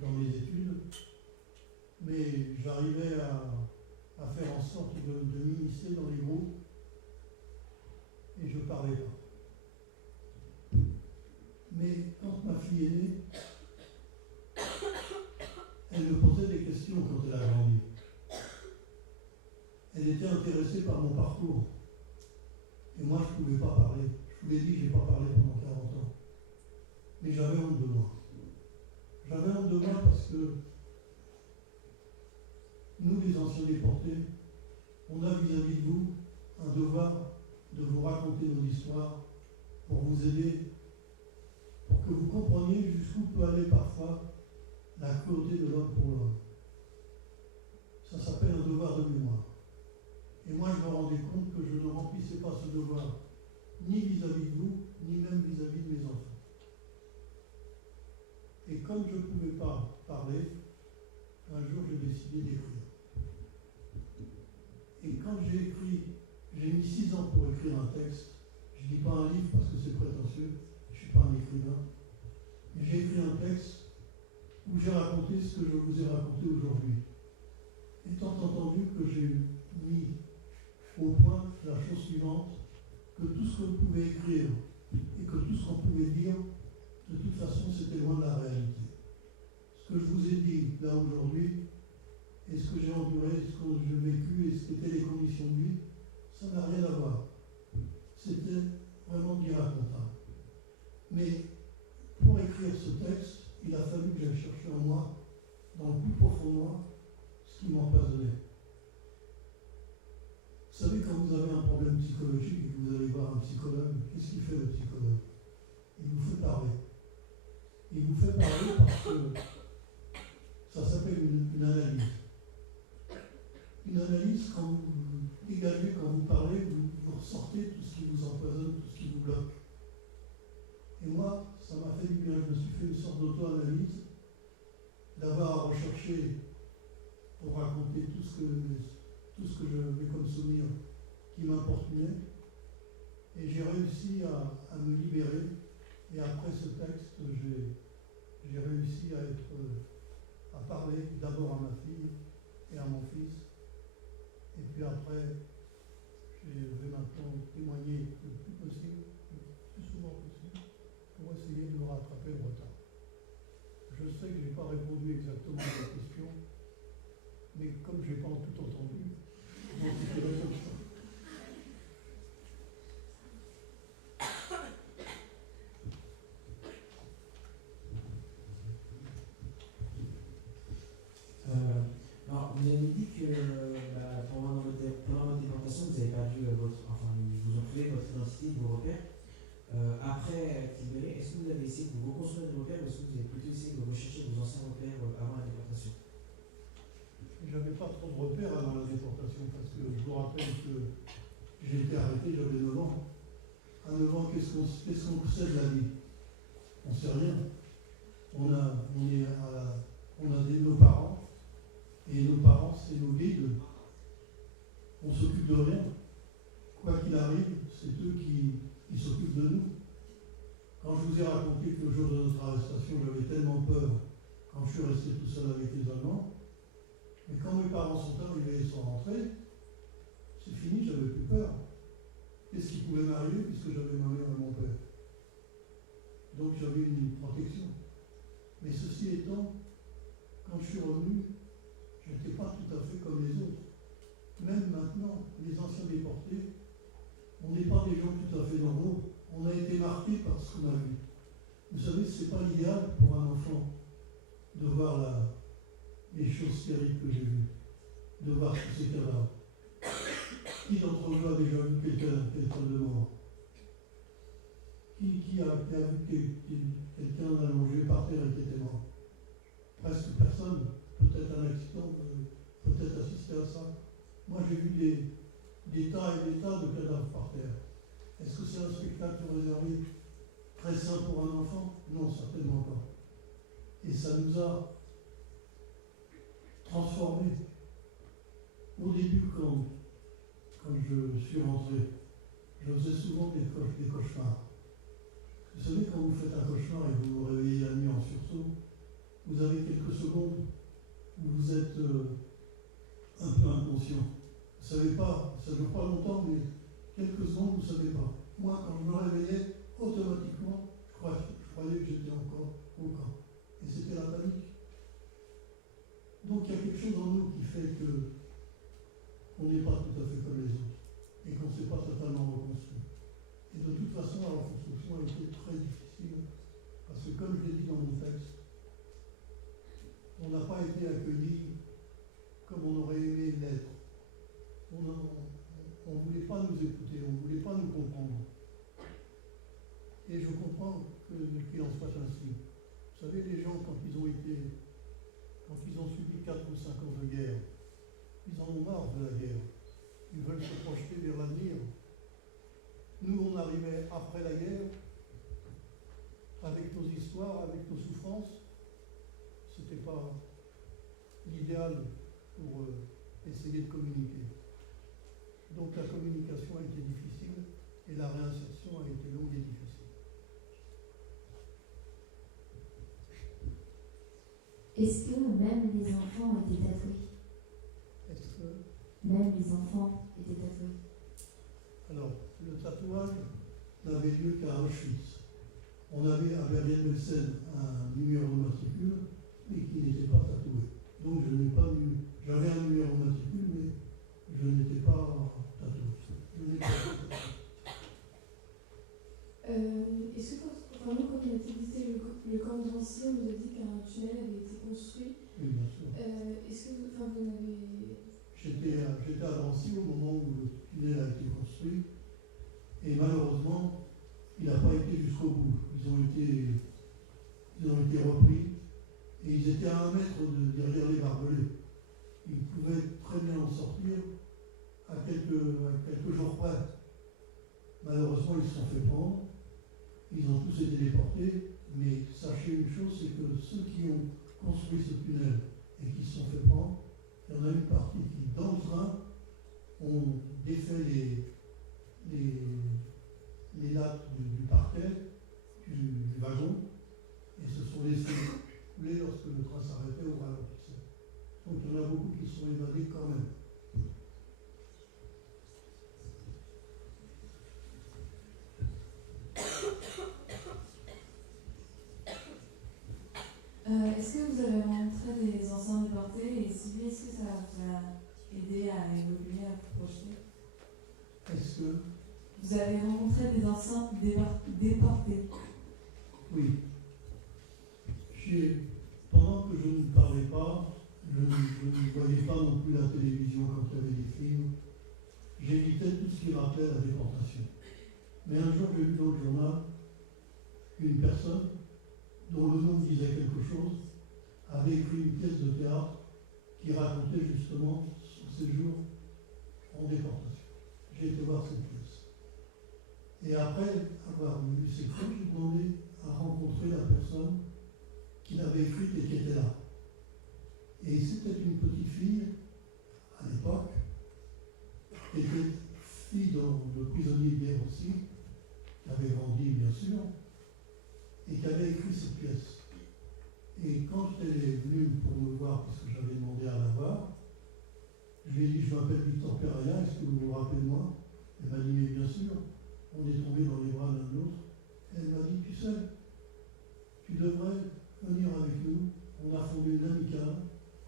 dans mes études, mais j'arrivais à faire en sorte de m'immiscer dans les groupes et je ne parlais pas. Mais quand ma fille est née, elle me posait des questions quand elle a grandi. Elle était intéressée par mon parcours. Et moi, je ne pouvais pas parler. Je vous l'ai dit, je n'ai pas parlé pendant 40 ans. Mais j'avais honte de moi. J'avais honte de moi parce que nous, les anciens déportés, on a vis-à-vis de vous un devoir de vous raconter nos histoires pour vous aider, pour que vous compreniez jusqu'où peut aller parfois la cruauté de l'homme pour l'homme. Ça s'appelle un devoir de mémoire. Et moi, je me rendais compte que je ne remplissais pas ce devoir, ni vis-à-vis de vous, ni même vis-à-vis de mes enfants. Et comme je ne pouvais pas parler, un jour, j'ai décidé d'écrire. Et quand j'ai écrit, j'ai mis 6 ans pour écrire un texte. Je ne dis pas un livre parce que c'est prétentieux, je ne suis pas un écrivain. Mais j'ai écrit un texte où j'ai raconté ce que je vous ai raconté aujourd'hui. Étant entendu que j'ai mis au point la chose suivante, que tout ce qu'on pouvait écrire et que tout ce qu'on pouvait dire, de toute façon, c'était loin de la réalité. Ce que je vous ai dit là aujourd'hui, et ce que j'ai enduré, ce que j'ai vécu et ce qu'étaient les conditions de vie, ça n'a rien à voir. C'était vraiment irracontable. Mais pour écrire ce texte, il a fallu que j'aille chercher en moi, dans le plus profond de moi, ce qui m'empoisonnait. Vous savez, quand vous avez un problème psychologique et que vous allez voir un psychologue, qu'est-ce qu'il fait le psychologue? Il vous fait parler. Il vous fait parler parce que ça s'appelle une analyse. Une analyse, quand vous dégagez, quand vous parlez, vous ressortez tout ce qui vous empoisonne, tout ce qui vous bloque. Et moi, ça m'a fait du bien. Je me suis fait une sorte d'auto-analyse, d'avoir à rechercher pour raconter tout ce que j'avais comme souvenir qui m'importunait. Et j'ai réussi à me libérer. Et après ce texte, j'ai réussi à parler d'abord à ma fille et à mon fils. Et puis après, je vais maintenant témoigner le plus possible, le plus souvent possible, pour essayer de me rattraper le retard. Je sais que je n'ai pas répondu exactement à la question, mais comme je n'ai pas tout entendu, je m'en occuperai comme ça. Alors, vous avez dit que pendant votre déportation, vous avez perdu ils vous ont trouvé votre identité, vos repères. Après être libéré, est-ce que vous avez essayé de vous reconstruire des repères ou est-ce que vous avez plutôt essayé de rechercher vos anciens repères avant la déportation? J'avais pas trop de repères avant la déportation parce que je vous rappelle que j'ai été arrêté, j'avais 9 ans. À 9 ans, qu'est-ce qu'on sait de la vie? On ne sait rien. On a nos parents, et nos parents, c'est nos guides. On s'occupe de rien. Quoi qu'il arrive, c'est eux qui s'occupent de nous. Quand je vous ai raconté que le jour de notre arrestation, j'avais tellement peur quand je suis resté tout seul avec les Allemands, mais quand mes parents sont arrivés et sont rentrés, c'est fini, j'avais plus peur. Qu'est-ce qui pouvait m'arriver puisque j'avais ma mère et mon père? Donc j'avais une protection. Mais ceci étant, quand je suis revenu, je n'étais pas tout à fait comme les autres. Même maintenant, les anciens déportés, on n'est pas des gens tout à fait normaux. On a été marqués par ce qu'on a vu. Vous savez, ce n'est pas l'idéal pour un enfant de voir les choses terribles que j'ai vues, de voir tous ces cadavres. Qui d'entre vous a déjà vu quelqu'un de mort? Qui a vu quelqu'un allongé par terre et qui était mort? Presque personne. Peut-être un accident, peut-être assisté à ça. Moi, j'ai vu des tas et des tas de cadavres par terre. Est-ce que c'est un spectacle réservé très sain pour un enfant? Non, certainement pas. Et ça nous a transformés. Au début, quand je suis rentré, je faisais souvent des cauchemars. Vous savez, quand vous faites un cauchemar et vous vous réveillez la nuit en sursaut, vous avez quelques secondes où vous êtes un peu inconscient. Vous ne savez pas, ça ne dure pas longtemps, mais quelques secondes, vous ne savez pas. Moi, quand je me réveillais, automatiquement, je croyais que j'étais encore au camp. Et c'était la panique. Donc il y a quelque chose en nous qui fait qu'on n'est pas tout à fait comme les autres et qu'on ne s'est pas totalement reconstruit. Et de toute façon, la reconstruction a été très difficile parce que, comme je l'ai dit dans mon texte, on n'a pas été accueillis comme on aurait aimé l'être. On ne voulait pas nous écouter, on ne voulait pas nous comprendre. Et je comprends qu'il en soit ainsi. Vous savez, les gens, quand ils ont subi 4 ou 5 ans de guerre, ils en ont marre de la guerre. Ils veulent se projeter vers l'avenir. Nous, on arrivait après la guerre, avec nos histoires, avec nos souffrances. C'était pas l'idéal pour essayer de communiquer. Donc la communication a été difficile et la réinsertion a été longue et difficile. Est-ce que même les enfants étaient tatoués? Est-ce que... Même les enfants étaient tatoués? Alors, le tatouage n'avait lieu qu'à Auschwitz. On avait à Bergen-Belsen un numéro de matricule, mais qui n'était pas tatoué. Donc je n'ai pas vu. J'avais un numéro de matricule, mais je n'étais pas tatoué. Je n'ai pas été tatoué. Est-ce que quand on a visité le camp de Drancy, on nous a dit qu'un tunnel avait été construit? Oui, bien sûr. Est-ce que vous avez... J'étais à Drancy au moment où le tunnel a été construit, et malheureusement, il n'a pas été jusqu'au bout. Ils ont été repris, et ils étaient à 1 mètre derrière les barbelés. Ils pouvaient très bien en sortir à quelques jours près. Malheureusement, ils se sont fait prendre. Ils ont tous été déportés, mais sachez une chose, c'est que ceux qui ont construit ce tunnel et qui se sont fait prendre, il y en a une partie qui, dans le train, ont défait les lattes du parquet, du wagon, et se sont laissés couler lorsque le train s'arrêtait ou ralentissait. Donc il y en a beaucoup qui sont évadés quand même. Est-ce que vous avez rencontré des anciens déportés et si oui, est-ce que ça vous a aidé à évoluer, à vous projeter? Est-ce que... Vous avez rencontré des anciens déportés? Oui. Pendant que je ne parlais pas, je ne voyais pas non plus la télévision quand il y avait des films. J'évitais tout ce qui rappelait la déportation. Mais un jour, j'ai vu dans le journal une personne dont le nom disait quelque chose, avait écrit une pièce de théâtre qui racontait justement son séjour en déportation. J'ai été voir cette pièce. Et après avoir vu cette pièce, j'ai demandé à rencontrer la personne qui l'avait écrite et qui était là. Et c'était une petite fille, à l'époque, qui était fille de prisonnier de guerre aussi, qui avait grandi bien sûr, et qui avait écrit cette pièce. Et quand elle est venue pour me voir, parce que j'avais demandé à la voir, je lui ai dit, je m'appelle Victor Peraya, est-ce que vous vous rappelez de moi? Elle m'a dit, mais bien sûr, on est tombé dans les bras l'un de l'autre. Elle m'a dit, tu sais, tu devrais venir avec nous. On a fondé une amicale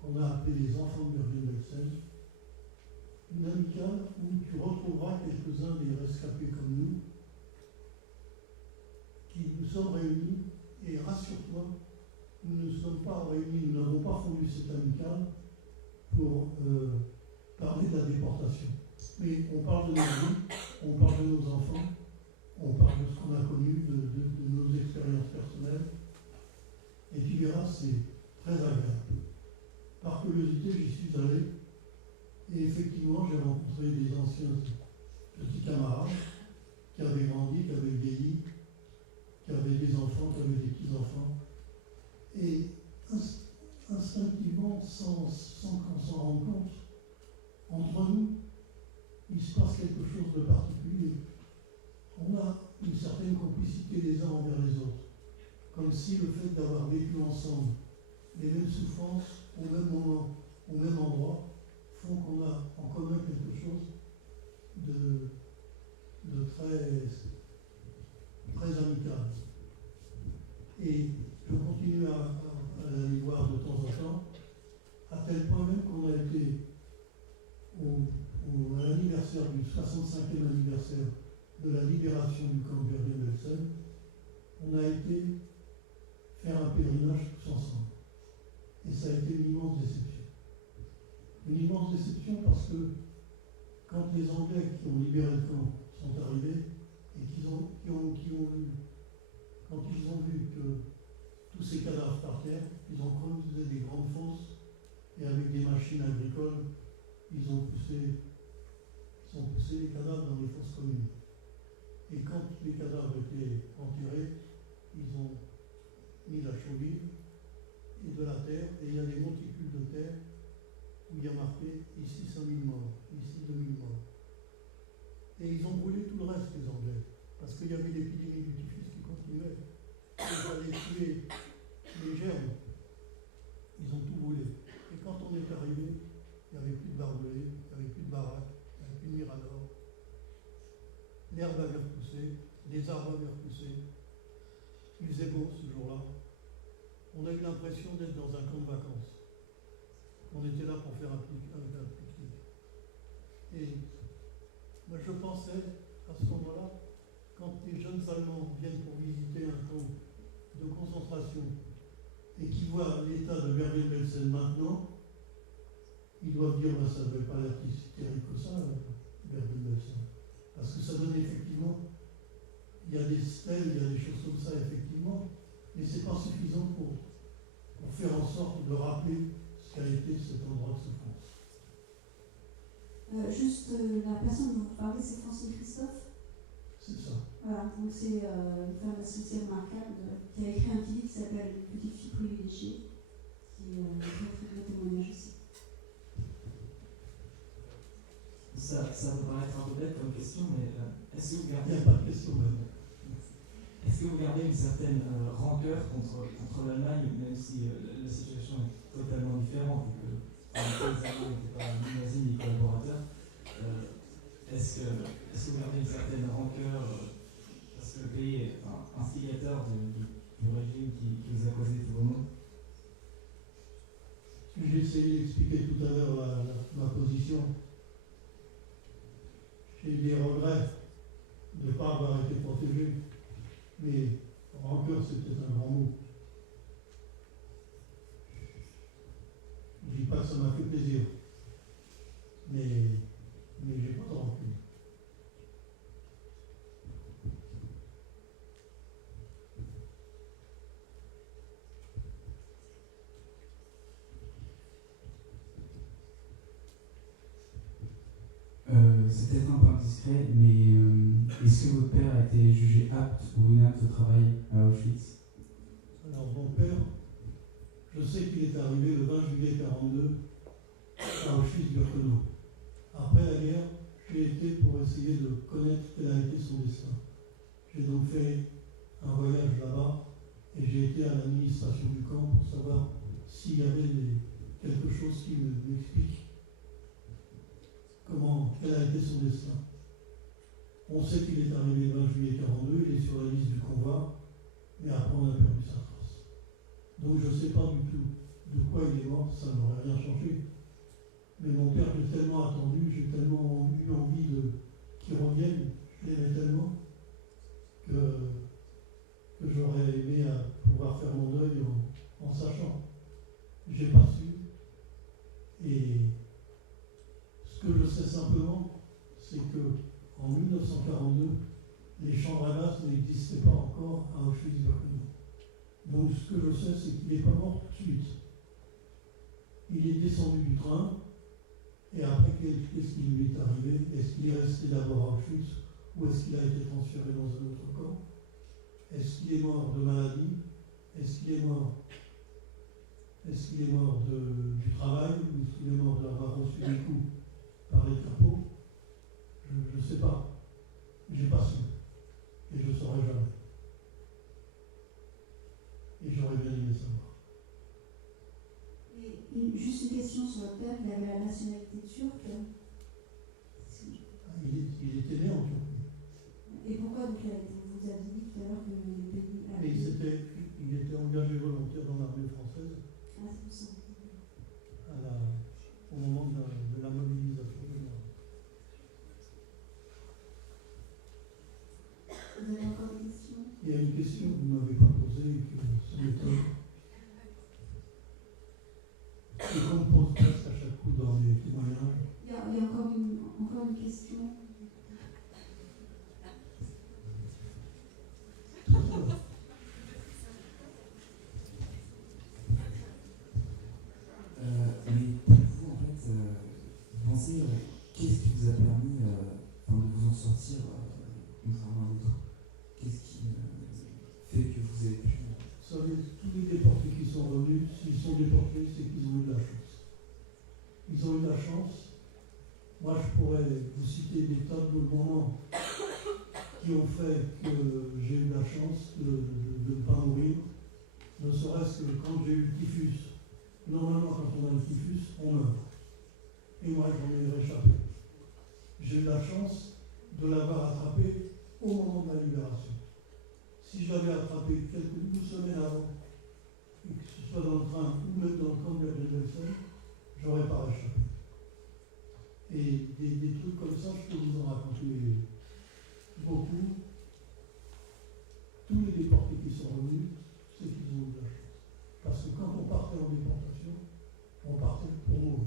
qu'on a appelée les enfants de Bergen-Belsen. Une amicale où tu retrouveras quelques-uns des rescapés comme nous, qui nous sommes réunis, et rassure-toi, nous ne sommes pas réunis, nous n'avons pas fondé cette amicale pour parler de la déportation. Mais on parle de nos vies, on parle de nos enfants, on parle de ce qu'on a connu, de nos expériences personnelles, et tu verras, c'est très agréable. Par curiosité, j'y suis allé, et effectivement, j'ai rencontré des anciens petits camarades qui avaient grandi, qui avaient vieilli, qui avaient des enfants, qui avaient des petits-enfants. Et instinctivement, sans qu'on s'en rende compte, entre nous, il se passe quelque chose de particulier. On a une certaine complicité les uns envers les autres. Comme si le fait d'avoir vécu ensemble les mêmes souffrances au même moment, au même endroit, font qu'on a en commun quelque chose de très, très amical. Et je continue à aller voir de temps en temps, à tel point même qu'on a été à l'anniversaire du 65e anniversaire de la libération du camp de Bergen-Belsen, on a été faire un pèlerinage tous ensemble. Et ça a été une immense déception. Une immense déception parce que quand les Anglais qui ont libéré le camp sont arrivés, et qui ont eu, quand ils ont vu que tous ces cadavres par terre, ils ont creusé des grandes fosses et avec des machines agricoles, ils ont poussé les cadavres dans les fosses communes. Et quand les cadavres étaient enterrés, ils ont mis la chaux vive et de la terre, et il y a des monticules de terre où il y a marqué ici 5000 morts, ici 2000 morts. Et ils ont brûlé tout le reste, les Anglais, parce qu'il y avait l'épidémie du typhus qui continuait. Il fallait tuer les germes. Ils ont tout brûlé. Et quand on est arrivé, il n'y avait plus de barbelés, il n'y avait plus de baraques, il n'y avait plus de miradors. L'herbe avait repoussé, les arbres avaient repoussé. Il faisait beau ce jour-là. On a eu l'impression d'être dans un camp de vacances. On était là pour faire un pique-nique. Et moi je pensais à ce moment-là, quand les jeunes Allemands viennent pour visiter un camp de concentration et qui voient l'état de Bergen-Belsen maintenant, ils doivent dire ça ne devait pas l'air si terrible que ça, Bergen-Belsen. Parce que ça donne effectivement, il y a des stèles, il y a des choses comme ça, effectivement, mais ce n'est pas suffisant pour faire en sorte de rappeler ce qu'a été cet endroit de souffrance. La personne dont vous parlez, c'est Francine Christophe. C'est ça. Voilà, donc c'est une femme associée remarquable qui a écrit un petit livre qui s'appelle Une petite fille privilégiée, qui est un très beau témoignage aussi. Ça peut paraître un peu bête comme question, mais est-ce que vous Il gardez... n'y a pas de question même. Est-ce que vous gardez une certaine rancœur contre l'Allemagne, même si la situation est totalement différente, vu que les Allemands n'étaient pas ni nazis ni collaborateurs? Est-ce que vous gardez une certaine rancœur parce que le pays est instigateur du régime qui vous a causé tous vos maux? J'ai essayé d'expliquer tout à l'heure ma position. J'ai eu des regrets de ne pas avoir été protégé, mais rancœur, c'est peut-être un grand mot. Je ne dis pas que ça m'a fait plaisir, mais j'ai pas de rancune. C'est peut-être un peu indiscret, mais est-ce que votre père a été jugé apte ou inapte au travail à Auschwitz? Alors mon père, je sais qu'il est arrivé le 20 juillet 1942 à Auschwitz-Birkenau. Après la guerre, j'ai été pour essayer de connaître quel a été son destin. J'ai donc fait un voyage là-bas et j'ai été à l'administration du camp pour savoir s'il y avait quelque chose qui m'explique quel a été son destin. On sait qu'il est arrivé le 20 juillet 1942, il est sur la liste du convoi, mais après on a perdu sa trace. Donc je ne sais pas du tout de quoi il est mort, ça n'aurait rien changé. Mais mon père, j'ai tellement attendu, j'ai tellement eu envie qu'il revienne, je l'aimais tellement, que j'aurais aimé pouvoir faire mon deuil en sachant. J'ai pas su. Et ce que je sais simplement, c'est qu'en 1942, les chambres à gaz n'existaient pas encore à Auschwitz-Birkenau. Donc ce que je sais, c'est qu'il n'est pas mort tout de suite. Il est descendu du train, et après, qu'est-ce qui lui est arrivé? Est-ce qu'il est resté d'abord à Auschwitz, ou est-ce qu'il a été transféré dans un autre camp? Est-ce qu'il est mort de maladie? Est-ce qu'il est mort du travail? Ou est-ce qu'il est mort d'avoir reçu des coups par les capots? Je ne sais pas. J'ai pas su. Et je ne saurais jamais. Et j'aurais bien aimé savoir. Juste une question sur votre père, il avait la nationalité turque. Il était né en Turquie. Et pourquoi donc, vous avez dit tout à l'heure que les pays... Mais il était engagé volontaire dans l'armée française. Ah, c'est pour ça. Au moment de la mobilisation générale. Vous avez encore des questions? Il y a une question que vous ne m'avez pas posée et que ça m'étonne. Et qu'on me pose presque à chaque coup dans les témoignages. Il y a encore une question. ont eu la chance. Moi, je pourrais vous citer des tas de moments qui ont fait que j'ai eu la chance de ne pas mourir, ne serait-ce que quand j'ai eu le typhus. Normalement, quand on a le typhus, on meurt. Et moi, j'en ai réchappé. J'ai eu la chance de l'avoir attrapé au moment de la libération. Si je l'avais attrapé quelques semaines avant, et que ce soit dans le train ou même dans le camp de Bergen-Belsen, j'aurais pas réchappé. Et des trucs comme ça, je peux vous en raconter beaucoup. Tous les déportés qui sont revenus, c'est qu'ils ont eu de la chance. Parce que quand on partait en déportation, on partait pour mourir.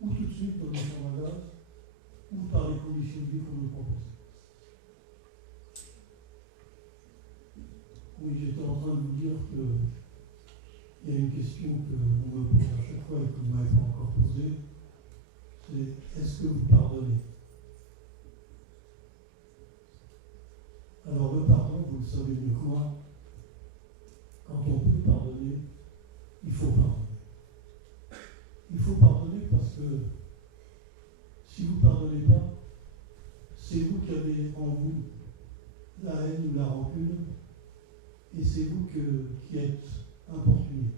Ou tout de suite dans les chambres à gaz, ou par les conditions de vie qu'on nous proposait. Oui, j'étais en train de vous dire qu'il y a une question qu'on me pose à chaque fois et que vous ne m'avez pas encore posée. C'est est-ce que vous pardonnez? Alors le pardon, vous le savez mieux que moi, quand on peut pardonner, il faut pardonner. Il faut pardonner parce que si vous ne pardonnez pas, c'est vous qui avez en vous la haine ou la rancune, et c'est vous qui êtes importuné.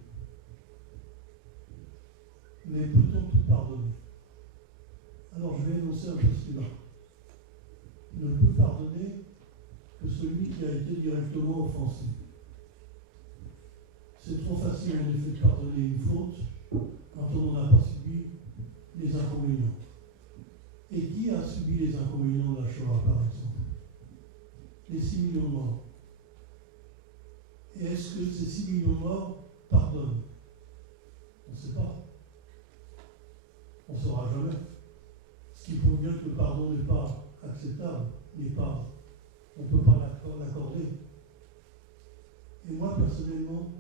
Mais peut-on tout pardonner? Alors je vais énoncer un postulat. Ne peut pardonner que celui qui a été directement offensé. C'est trop facile en effet de pardonner une faute quand on n'en a pas subi les inconvénients. Et qui a subi les inconvénients de la Shoah, par exemple? Les 6 millions de morts. Et est-ce que ces 6 millions de morts pardonnent? On ne sait pas. On ne saura jamais. Ce qui prouve bien que le pardon n'est pas acceptable, on ne peut pas l'accorder. Et moi, personnellement,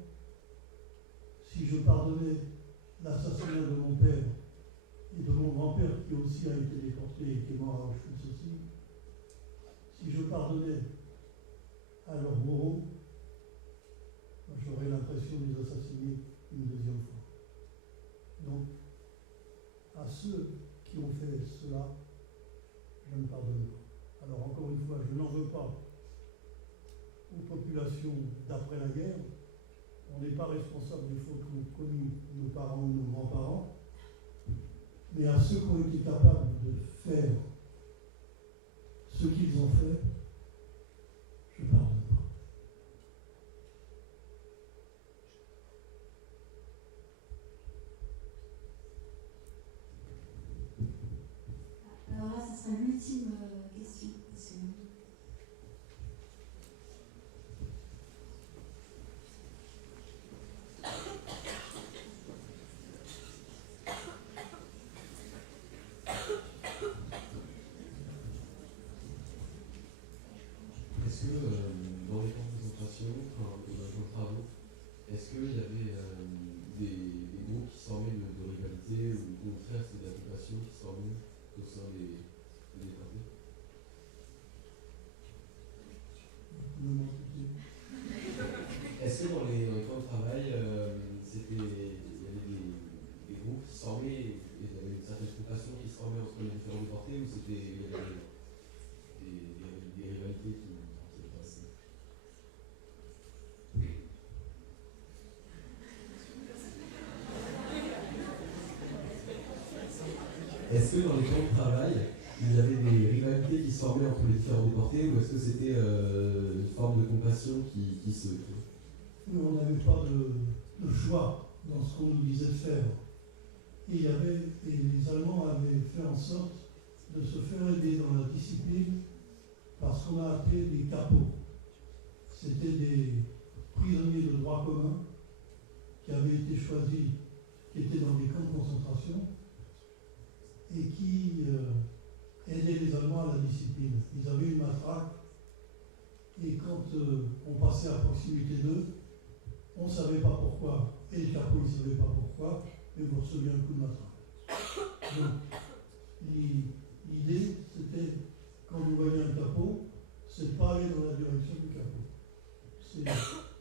si je pardonnais l'assassinat de mon père et de mon grand-père qui aussi a été déporté et qui est mort à Auschwitz aussi, si je pardonnais à leurs bourreaux, j'aurais l'impression de les assassiner une deuxième fois. Donc, à ceux qui ont fait cela, je ne pardonne pas. Alors encore une fois, je n'en veux pas aux populations d'après la guerre. On n'est pas responsable des fautes qu'ont commis nos parents ou nos grands-parents, mais à ceux qui ont été capables de faire ce qu'ils ont fait, je ne pardonne pas. Alors là, ça sera l'ultime question. Est-ce que dans les camps de concentration, dans vos travaux, est-ce qu'il y avait des groupes qui s'armaient de rivalité ou au contraire c'était des applications qui s'armaient au sein des déportés? Est-ce que dans les camps de travail, il y avait des groupes qui s'armaient et il y avait une certaine confrontation qui s'armait entre les différents déportés ou il y avait des rivalités qui passaient? Est-ce que dans les camps de travail, il y avait des rivalités qui se formaient entre les différents déportés ou est-ce que c'était une forme de compassion qui se... Nous, on n'avait pas de choix dans ce qu'on nous disait de faire. Et les Allemands avaient fait en sorte de se faire aider dans la discipline par ce qu'on a appelé des capots. C'était des prisonniers de droit commun qui avaient été choisis, qui étaient dans des camps de concentration et qui aidaient les Allemands à la discipline. Ils avaient une matraque et quand on passait à proximité d'eux, on ne savait pas pourquoi, et le capot ne savait pas pourquoi, mais vous receviez un coup de matraque. Donc, l'idée, c'était, quand vous voyez un capot, c'est de pas aller dans la direction du capot.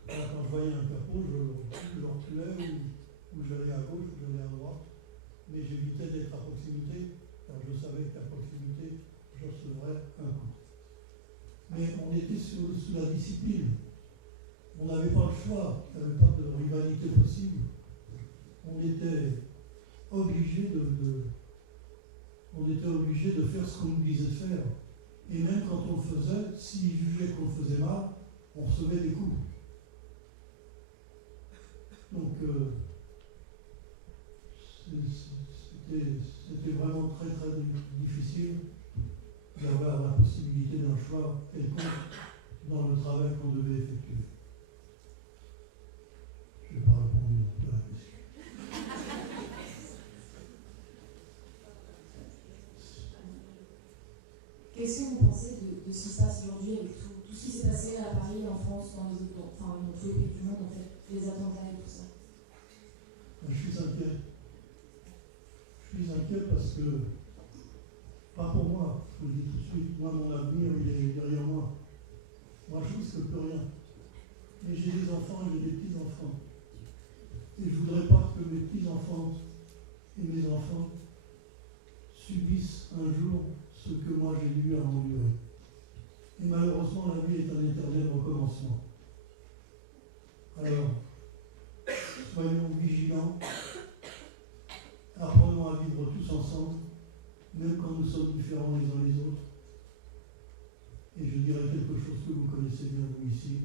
Quand je voyais un capot, je reculais ou j'allais à gauche ou j'allais à droite, mais j'évitais d'être sous la discipline. On n'avait pas le choix, il n'y avait pas de rivalité possible. On était obligé de faire ce qu'on nous disait de faire. Et même quand on le faisait, s'ils jugeaient qu'on le faisait mal, on recevait des coups. Donc, c'était vraiment très très difficile d'avoir la possibilité d'un choix quelconque dans le travail qu'on devait effectuer. Je n'ai pas répondu non plus à la question. Qu'est-ce que vous pensez de ce qui se passe aujourd'hui avec tout ce qui s'est passé à Paris, en France, dans tous les pays du monde, en fait, les attentats et tout ça? Je suis inquiet. Je suis inquiet parce que, pas pour moi, je vous le dis tout de suite, moi mon avenir il est derrière moi. Moi je risque plus rien. Mais j'ai des enfants et j'ai des petits-enfants. Et je ne voudrais pas que mes petits-enfants et mes enfants subissent un jour ce que moi j'ai eu à endurer. Et malheureusement, la vie est un éternel recommencement. Alors, soyons vigilants, apprenons à vivre tous ensemble, même quand nous sommes différents les uns les autres. Et je dirais quelque chose que vous connaissez bien, vous ici.